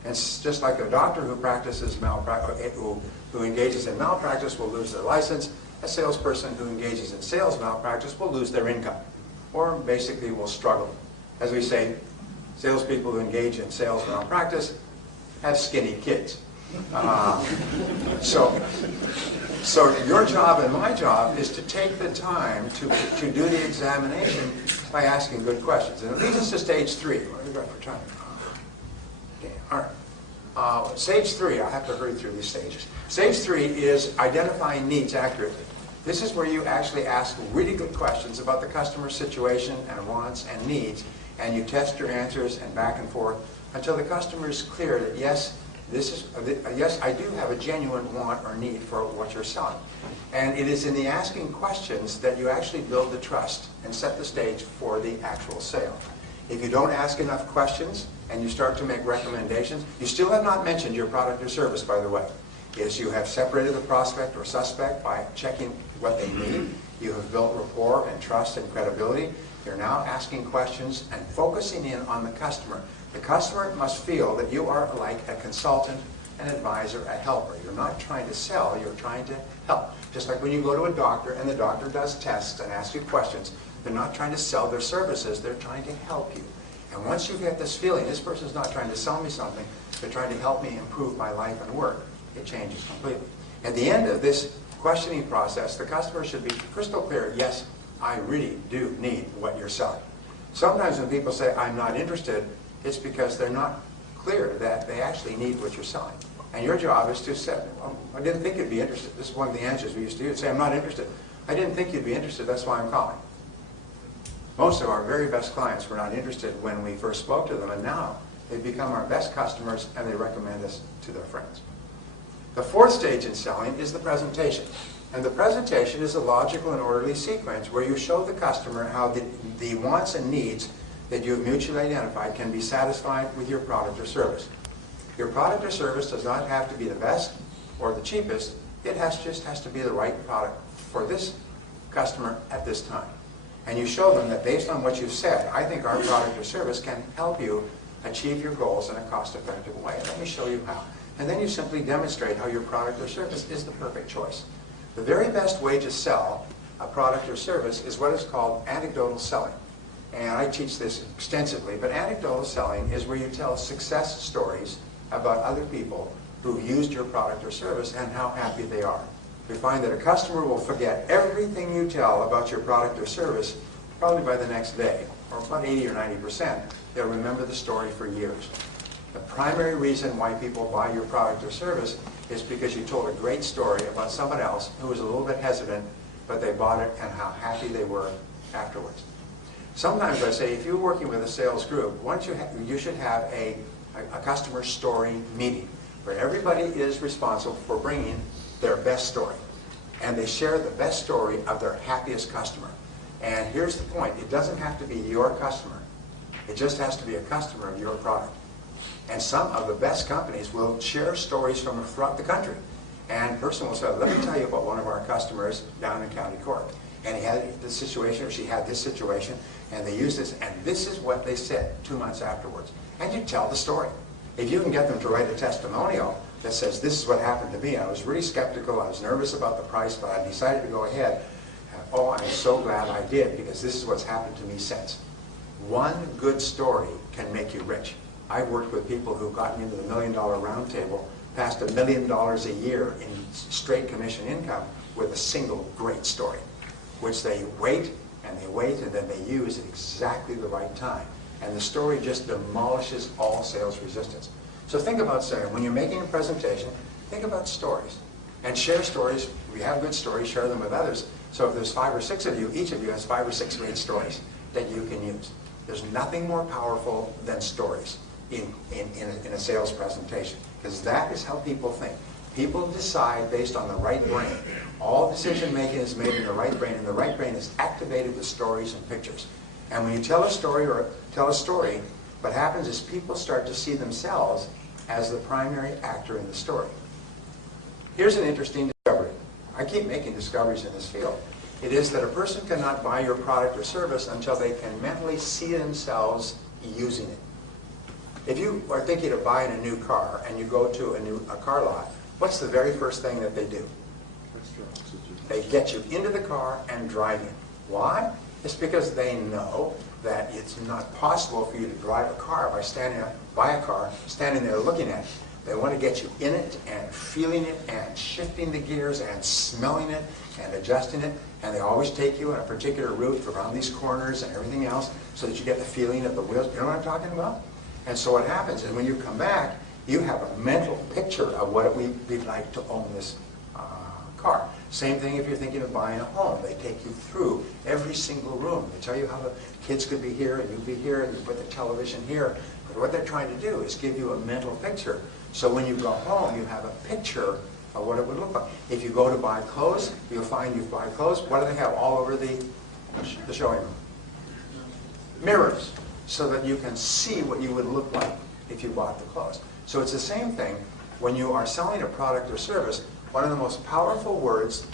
And it's just like a doctor who practices who engages in malpractice will lose their license. A salesperson who engages in sales malpractice will lose their income, or basically will struggle. As we say, salespeople who engage in sales malpractice have skinny kids. So So your job and my job is to take the time to do the examination by asking good questions. And it leads us to stage 3. What have we got for time? Okay, all right. Stage 3, I'll have to hurry through these stages. Stage 3 is identifying needs accurately. This is where you actually ask really good questions about the customer's situation and wants and needs, and you test your answers and back and forth until the customer is clear that yes, yes, I do have a genuine want or need for what you're selling. And it is in the asking questions that you actually build the trust and set the stage for the actual sale. If you don't ask enough questions and you start to make recommendations, you still have not mentioned your product or service, by the way. Yes, you have separated the prospect or suspect by checking what they need. You have built rapport and trust and credibility. You're now asking questions and focusing in on the customer. The customer must feel that you are like a consultant, an advisor, a helper. You're not trying to sell, you're trying to help. Just like when you go to a doctor and the doctor does tests and asks you questions, they're not trying to sell their services, they're trying to help you. And once you get this feeling, this person's not trying to sell me something, they're trying to help me improve my life and work, it changes completely. At the end of this questioning process, the customer should be crystal clear, yes, I really do need what you're selling. Sometimes when people say, I'm not interested, it's because they're not clear that they actually need what you're selling. And your job is to say, well, I didn't think you'd be interested. This is one of the answers we used to use. Say, I'm not interested. I didn't think you'd be interested, that's why I'm calling. Most of our very best clients were not interested when we first spoke to them, and now they've become our best customers and they recommend us to their friends. The fourth stage in selling is the presentation. And the presentation is a logical and orderly sequence where you show the customer how the wants and needs that you have mutually identified can be satisfied with your product or service. Your product or service does not have to be the best or the cheapest. It just has to be the right product for this customer at this time. And you show them that based on what you've said, I think our product or service can help you achieve your goals in a cost-effective way. Let me show you how. And then you simply demonstrate how your product or service is the perfect choice. The very best way to sell a product or service is what is called anecdotal selling. And I teach this extensively, but anecdotal selling is where you tell success stories about other people who've used your product or service and how happy they are. You find that a customer will forget everything you tell about your product or service probably by the next day, or about 80 or 90%. They'll remember the story for years. The primary reason why people buy your product or service is because you told a great story about someone else who was a little bit hesitant, but they bought it and how happy they were afterwards. Sometimes I say, if you're working with a sales group, you should have a customer story meeting where everybody is responsible for bringing their best story. And they share the best story of their happiest customer. And here's the point, it doesn't have to be your customer. It just has to be a customer of your product. And some of the best companies will share stories from throughout the country. And a person will say, let me tell you about one of our customers down in County Cork. And he had this situation, or she had this situation, and they used this, and this is what they said 2 months afterwards. And you tell the story. If you can get them to write a testimonial that says, this is what happened to me, I was really skeptical, I was nervous about the price, but I decided to go ahead. Oh, I'm so glad I did, because this is what's happened to me since. One good story can make you rich. I've worked with people who've gotten into the $1 million round table, past $1 million a year in straight commission income with a single great story, which they wait, and then they use at exactly the right time. And the story just demolishes all sales resistance. So think about saying, when you're making a presentation, think about stories. And share stories. If you have good stories, share them with others. So if there's 5 or 6 of you, each of you has 5 or 6 great stories that you can use. There's nothing more powerful than stories in a sales presentation, because that is how people think. People decide based on the right brain. All decision making is made in the right brain, and the right brain is activated with stories and pictures. And when you tell a story, what happens is people start to see themselves as the primary actor in the story. Here's an interesting discovery. I keep making discoveries in this field. It is that a person cannot buy your product or service until they can mentally see themselves using it. If you are thinking of buying a new car and you go to a car lot, what's the very first thing that they do? They get you into the car and drive you. Why? It's because they know that it's not possible for you to drive a car by standing there looking at it. They want to get you in it and feeling it and shifting the gears and smelling it and adjusting it. And they always take you on a particular route around these corners and everything else so that you get the feeling of the wheels. You know what I'm talking about? And so what happens is when you come back, you have a mental picture of what it would be like to own this car. Same thing if you're thinking of buying a home. They take you through every single room. They tell you how the kids could be here and you'd be here and you put the television here. But what they're trying to do is give you a mental picture. So when you go home, you have a picture of what it would look like. If you go to buy clothes, you'll find you buy clothes. What do they have all over the showing room? Mirrors, so that you can see what you would look like if you bought the clothes. So it's the same thing when you are selling a product or service. One of the most powerful words,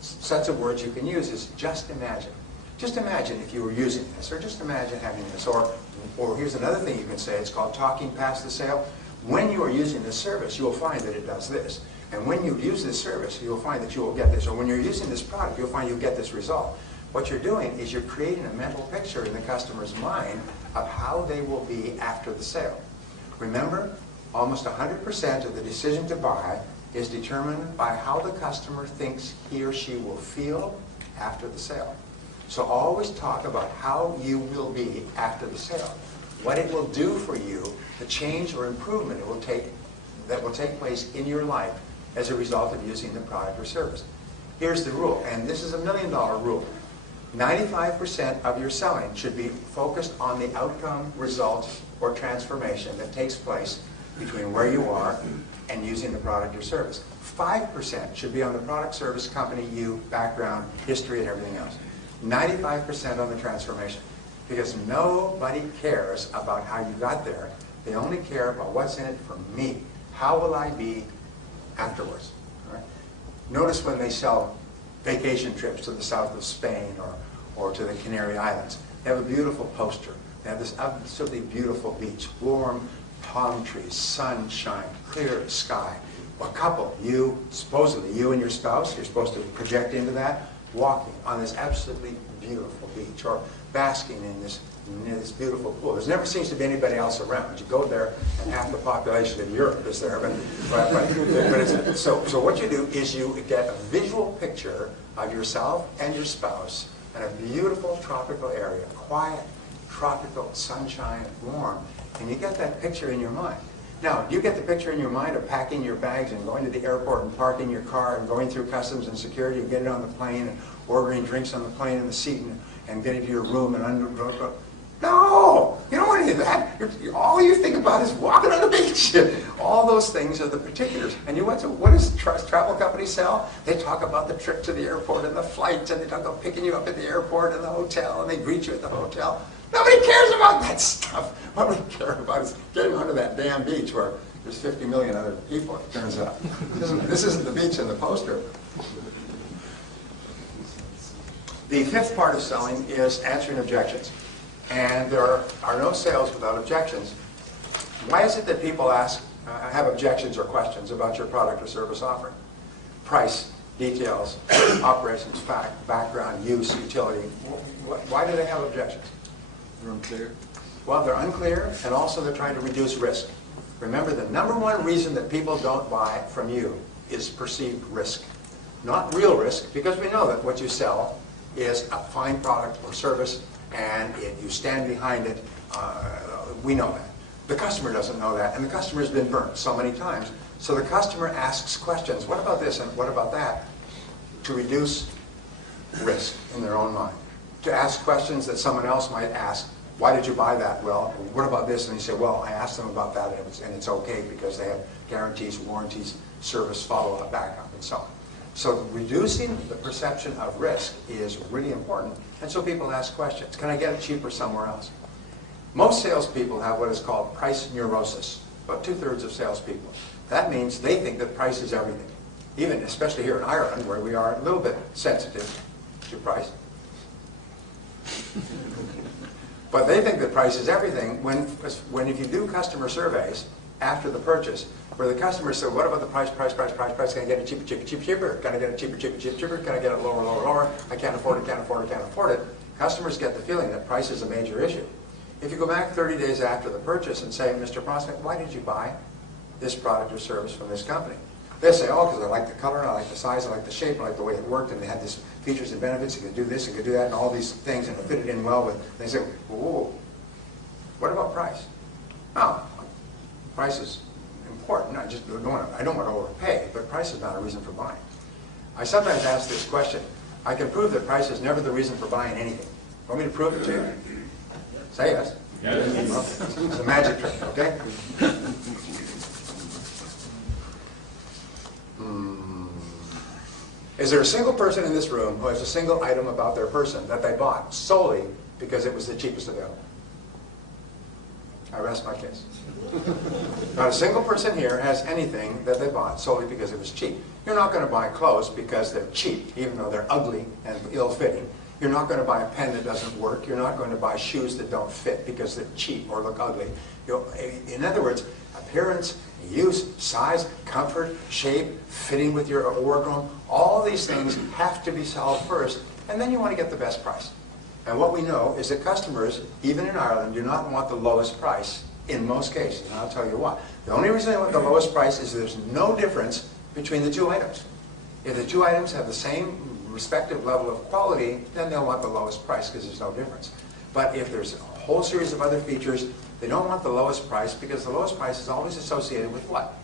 sets of words you can use is just imagine. Just imagine if you were using this, or just imagine having this. Or here's another thing you can say, it's called talking past the sale. When you are using this service, you will find that it does this. And when you use this service, you'll find that you will get this. Or when you're using this product, you'll find you'll get this result. What you're doing is you're creating a mental picture in the customer's mind of how they will be after the sale. Remember, almost 100% of the decision to buy is determined by how the customer thinks he or she will feel after the sale. So always talk about how you will be after the sale. What it will do for you, the change or improvement it will take, that will take place in your life as a result of using the product or service. Here's the rule, and this is $1 million rule. 95% of your selling should be focused on the outcome, result, or transformation that takes place between where you are and using the product or service. 5% should be on the product, service, company, you, background, history, and everything else. 95% on the transformation. Because nobody cares about how you got there. They only care about what's in it for me. How will I be afterwards? All right? Notice when they sell vacation trips to the south of Spain or to the Canary Islands. They have a beautiful poster. They have this absolutely beautiful beach, warm palm trees, sunshine, clear sky. A couple, supposedly you and your spouse, you're supposed to project into that, walking on this absolutely beautiful beach or basking in this beautiful pool. There never seems to be anybody else around. You go there and half the population of Europe is there. So what you do is you get a visual picture of yourself and your spouse in a beautiful tropical area, quiet, tropical, sunshine, warm, and you get that picture in your mind. Now, you get the picture in your mind of packing your bags and going to the airport and parking your car and going through customs and security and getting on the plane and ordering drinks on the plane in the seat and getting to your room and no, you don't want any of that. All you think about is walking on the beach. All those things are the particulars. And what does travel companies sell? They talk about the trip to the airport and the flights, and they talk about picking you up at the airport and the hotel, and they greet you at the hotel. Nobody cares about that stuff. What we care about is getting onto that damn beach where there's 50 million other people, it turns out. This isn't the beach in the poster. The fifth part of selling is answering objections. And there are no sales without objections. Why is it that people have objections or questions about your product or service offering? Price, details, operations, fact, background, use, utility. Why do they have objections? They're unclear. Well, they're unclear, and also they're trying to reduce risk. Remember, the number one reason that people don't buy from you is perceived risk. Not real risk, because we know that what you sell is a fine product or service, and you stand behind it. We know that. The customer doesn't know that, and the customer has been burnt so many times. So the customer asks questions, what about this and what about that, to reduce risk in their own mind. To ask questions that someone else might ask, why did you buy that? Well, what about this? And you say, well, I asked them about that, and it's okay because they have guarantees, warranties, service, follow-up, backup, and so on. So reducing the perception of risk is really important, and so people ask questions. Can I get it cheaper somewhere else? Most salespeople have what is called price neurosis, about 2/3 of salespeople. That means they think that price is everything, even especially here in Ireland, where we are a little bit sensitive to price. But they think that price is everything when if you do customer surveys after the purchase, where the customer said, what about the price, can I get it cheaper? Can I get it cheaper? Can I get it lower? I can't afford it. Customers get the feeling that price is a major issue. If you go back 30 days after the purchase and say, Mr. Prospect, why did you buy this product or service from this company. They say, oh, because I like the color, I like the size, I like the shape, I like the way it worked, and they had these features and benefits, you could do this, you could do that, and all these things, and it fitted in well with. They say, whoa, what about price? Now, price is important. I don't want to overpay, but price is not a reason for buying. I sometimes ask this question. I can prove that price is never the reason for buying anything. Want me to prove it to you? Say yes. Yes. Okay. It's a magic trick, okay? Is there a single person in this room who has a single item about their person that they bought solely because it was the cheapest available? I rest my case. Not a single person here has anything that they bought solely because it was cheap. You're not going to buy clothes because they're cheap, even though they're ugly and ill-fitting. You're not going to buy a pen that doesn't work. You're not going to buy shoes that don't fit because they're cheap or look ugly. In other words, appearance, use, size, comfort, shape, fitting with your wardrobe, all these things have to be solved first, and then you want to get the best price. And what we know is that customers, even in Ireland, do not want the lowest price in most cases, and I'll tell you why. The only reason they want the lowest price is there's no difference between the two items. If the two items have the same respective level of quality, then they'll want the lowest price because there's no difference. But if there's a whole series of other features, they don't want the lowest price because the lowest price is always associated with what?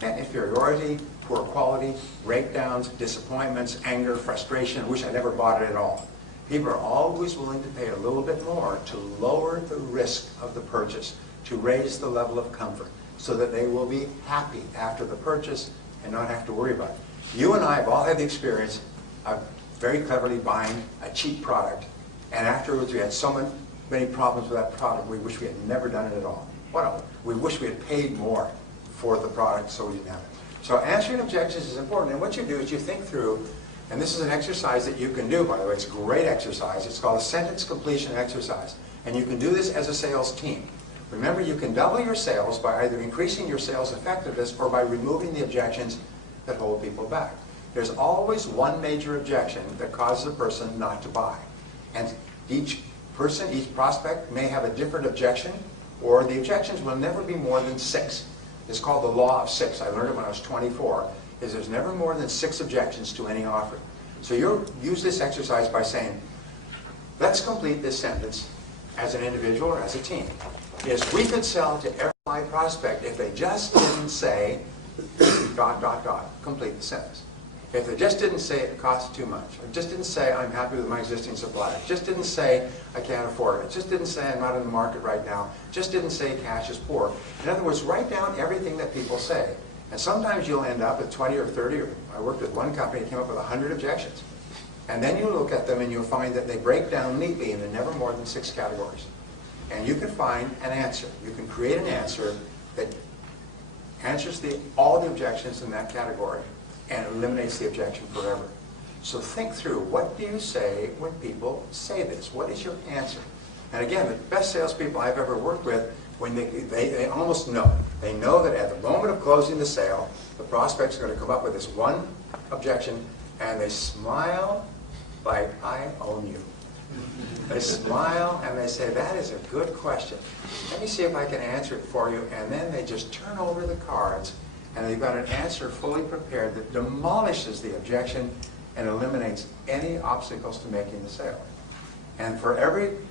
Inferiority, poor quality, breakdowns, disappointments, anger, frustration, wish I never bought it at all. People are always willing to pay a little bit more to lower the risk of the purchase, to raise the level of comfort, so that they will be happy after the purchase and not have to worry about it. You and I have all had the experience of very cleverly buying a cheap product, and afterwards we had so many problems with that product, we wish we had never done it at all. We wish we had paid more for the product so we didn't have it. So answering objections is important, and what you do is you think through, and this is an exercise that you can do, by the way. It's a great exercise. It's called a sentence completion exercise. And you can do this as a sales team. Remember, you can double your sales by either increasing your sales effectiveness or by removing the objections that hold people back. There's always one major objection that causes a person not to buy. And each person, each prospect may have a different objection, or the objections will never be more than 6. It's called the law of 6. I learned it when I was 24. Is there's never more than 6 objections to any offer. So you use this exercise by saying, let's complete this sentence as an individual or as a team. Is we could sell to every prospect if they just didn't say ... complete the sentence. If they just didn't say it costs too much, or just didn't say I'm happy with my existing supplier, just didn't say I can't afford it, just didn't say I'm not in the market right now, just didn't say cash is poor. In other words, write down everything that people say. And sometimes you'll end up with 20 or 30, or I worked with one company that came up with 100 objections. And then you look at them and you'll find that they break down neatly into never more than 6 categories. And you can find an answer. You can create an answer that answers all the objections in that category and eliminates the objection forever. So think through, what do you say when people say this? What is your answer? And again, the best salespeople I've ever worked with, when they almost know. They know that at the moment of closing the sale, the prospect's going to come up with this one objection, and they smile like, I own you. They smile and they say, that is a good question. Let me see if I can answer it for you. And then they just turn over the cards, and they've got an answer fully prepared that demolishes the objection and eliminates any obstacles to making the sale. And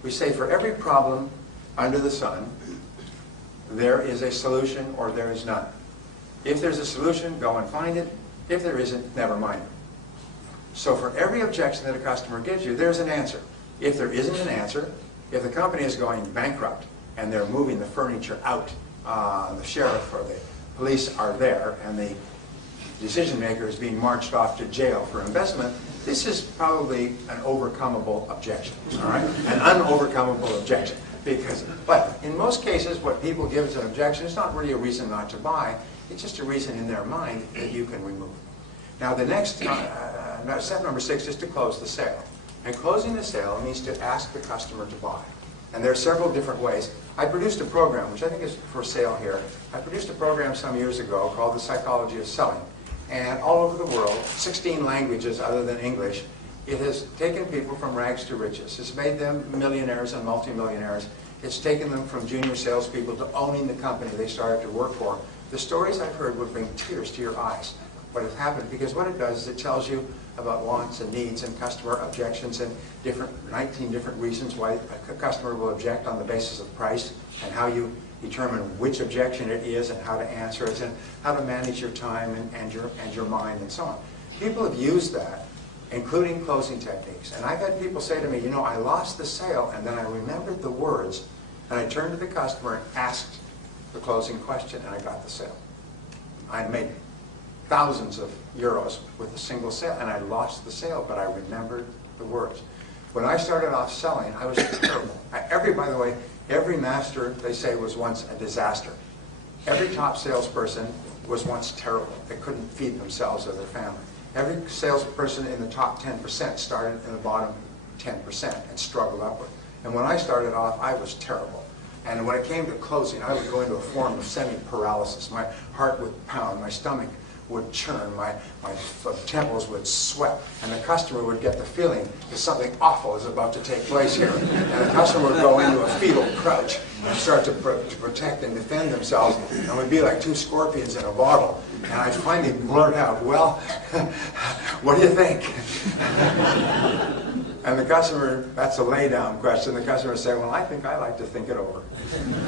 we say for every problem under the sun, there is a solution or there is none. If there's a solution, go and find it. If there isn't, never mind it. So for every objection that a customer gives you, there's an answer. If there isn't an answer, if the company is going bankrupt and they're moving the furniture out, the sheriff or the police are there, and the decision maker is being marched off to jail for investment, this is probably an overcomable objection, all right? An unovercomable objection. But in most cases, what people give as an objection is not really a reason not to buy. It's just a reason in their mind that you can remove. Now the next, step number 6 is to close the sale. And closing the sale means to ask the customer to buy. And there are several different ways. I produced a program, which I think is for sale here. I produced a program some years ago called The Psychology of Selling. And all over the world, 16 languages other than English, it has taken people from rags to riches. It's made them millionaires and multimillionaires. It's taken them from junior salespeople to owning the company they started to work for. The stories I've heard would bring tears to your eyes. What has happened, because what it does is it tells you about wants and needs and customer objections and 19 different reasons why a customer will object on the basis of price, and how you determine which objection it is and how to answer it, and how to manage your time and your mind and so on. People have used that, including closing techniques. And I've had people say to me, you know, I lost the sale and then I remembered the words and I turned to the customer and asked the closing question and I got the sale. I made thousands of euros with a single sale and I lost the sale, but I remembered the words. When I started off selling, I was terrible. By the way, every master, they say, was once a disaster. Every top salesperson was once terrible. They couldn't feed themselves or their family. Every salesperson in the top 10% started in the bottom 10% and struggled upward. And when I started off, I was terrible. And when it came to closing, I would go into a form of semi-paralysis. My heart would pound, my stomach would churn, my temples would sweat, and the customer would get the feeling that something awful is about to take place here. And the customer would go into a fetal crouch and start to protect and defend themselves, and we'd be like two scorpions in a bottle. And I'd finally blurt out, well, what do you think? And the customer, that's a lay-down question, the customer would say, well, I think I like to think it over.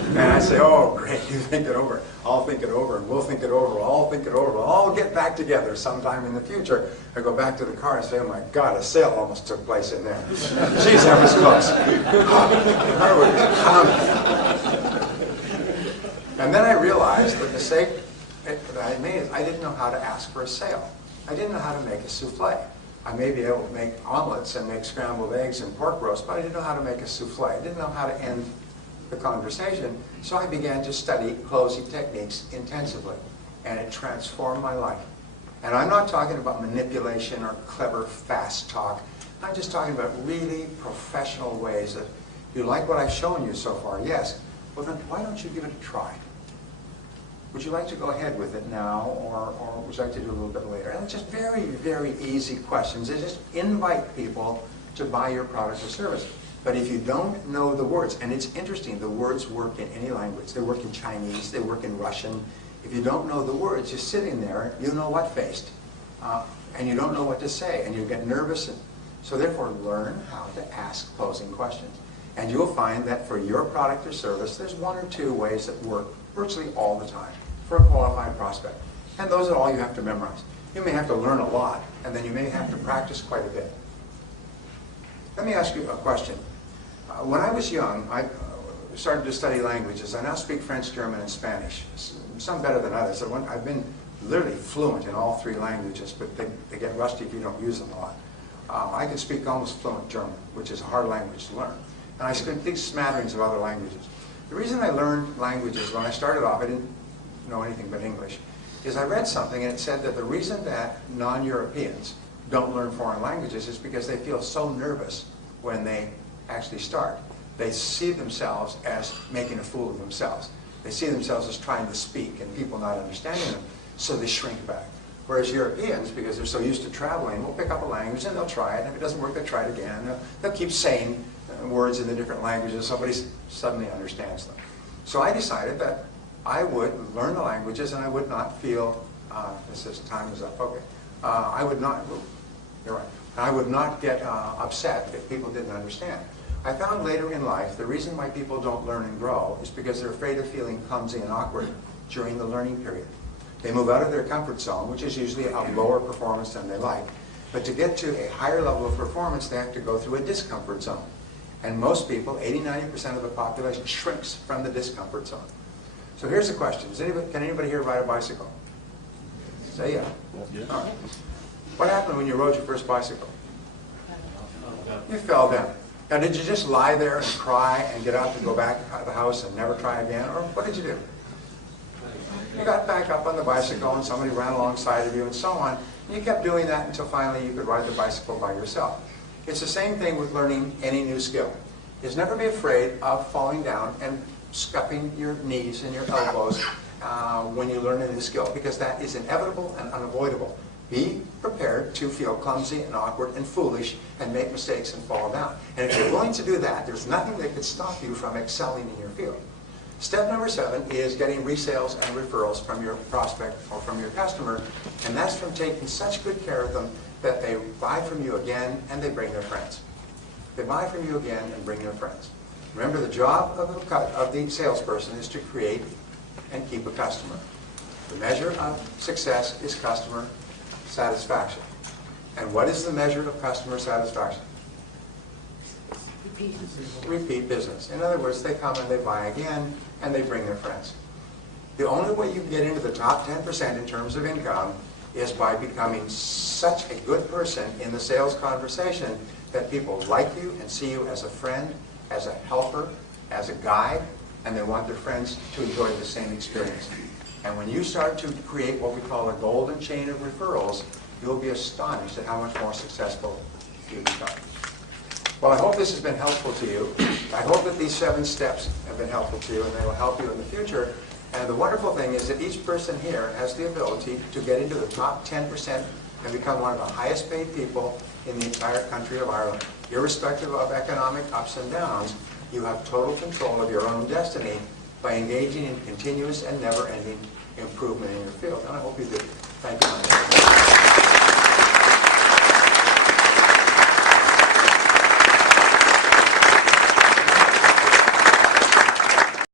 And I say, oh, great, you think it over. I'll think it over, and we'll think it over, I'll think it over. We'll all get back together sometime in the future. I go back to the car and say, oh my God, a sale almost took place in there. Geez, that was close. And then I realized the mistake that I made is I didn't know how to ask for a sale. I didn't know how to make a souffle. I may be able to make omelets and make scrambled eggs and pork roast, but I didn't know how to make a souffle. I didn't know how to end the conversation, so I began to study closing techniques intensively, and it transformed my life. And I'm not talking about manipulation or clever, fast talk. I'm just talking about really professional ways that you like what I've shown you so far. Yes. Well, then why don't you give it a try? Would you like to go ahead with it now, or would you like to do a little bit later? And it's just very, very easy questions. They just invite people to buy your product or service. But if you don't know the words, and it's interesting, the words work in any language. They work in Chinese, they work in Russian. If you don't know the words, you're sitting there, you know what faced, and you don't know what to say, and you get nervous. And so therefore, learn how to ask closing questions. And you'll find that for your product or service, there's one or two ways that work virtually all the time for a qualified prospect. And those are all you have to memorize. You may have to learn a lot, and then you may have to practice quite a bit. Let me ask you a question. When I was young, I started to study languages. I now speak French, German, and Spanish. Some better than others. I've been literally fluent in all three languages, but they get rusty if you don't use them a lot. I can speak almost fluent German, which is a hard language to learn. And I speak smatterings of other languages. The reason I learned languages when I started off, I didn't know anything but English, is I read something and it said that the reason that non-Europeans don't learn foreign languages is because they feel so nervous when they actually start. They see themselves as making a fool of themselves. They see themselves as trying to speak and people not understanding them, so they shrink back. Whereas Europeans, because they're so used to traveling, will pick up a language and they'll try it, and if it doesn't work, they'll try it again. They'll keep saying words in the different languages, somebody suddenly understands them. So I decided that I would learn the languages and I would not feel, time is up, okay. I would not, you're right, I would not get upset if people didn't understand. I found later in life the reason why people don't learn and grow is because they're afraid of feeling clumsy and awkward during the learning period. They move out of their comfort zone, which is usually a lower performance than they like. But to get to a higher level of performance, they have to go through a discomfort zone. And most people, 80–90% of the population, shrinks from the discomfort zone. So here's the question. Can anybody here ride a bicycle? Say yeah. Yeah. All right. What happened when you rode your first bicycle? You fell down. Now, did you just lie there and cry and get up and go back to the house and never try again? Or what did you do? You got back up on the bicycle and somebody ran alongside of you and so on. And you kept doing that until finally you could ride the bicycle by yourself. It's the same thing with learning any new skill. Is never be afraid of falling down and scuffing your knees and your elbows when you learn a new skill, because that is inevitable and unavoidable. Be prepared to feel clumsy and awkward and foolish and make mistakes and fall down. And if you're willing to do that, there's nothing that could stop you from excelling in your field. Step number 7 is getting resales and referrals from your prospect or from your customer, and that's from taking such good care of them that they buy from you again and they bring their friends. They buy from you again and bring their friends. Remember, the job of the salesperson is to create and keep a customer. The measure of success is customer satisfaction. And what is the measure of customer satisfaction? Repeat business. In other words, they come and they buy again and they bring their friends. The only way you get into the top 10% in terms of income is by becoming such a good person in the sales conversation that people like you and see you as a friend, as a helper, as a guide, and they want their friends to enjoy the same experience. And when you start to create what we call a golden chain of referrals, you'll be astonished at how much more successful you become. Well, I hope this has been helpful to you. I hope that these 7 steps have been helpful to you and they will help you in the future. And the wonderful thing is that each person here has the ability to get into the top 10% and become one of the highest paid people in the entire country of Ireland. Irrespective of economic ups and downs, you have total control of your own destiny by engaging in continuous and never-ending improvement in your field. And I hope you do. Thank you.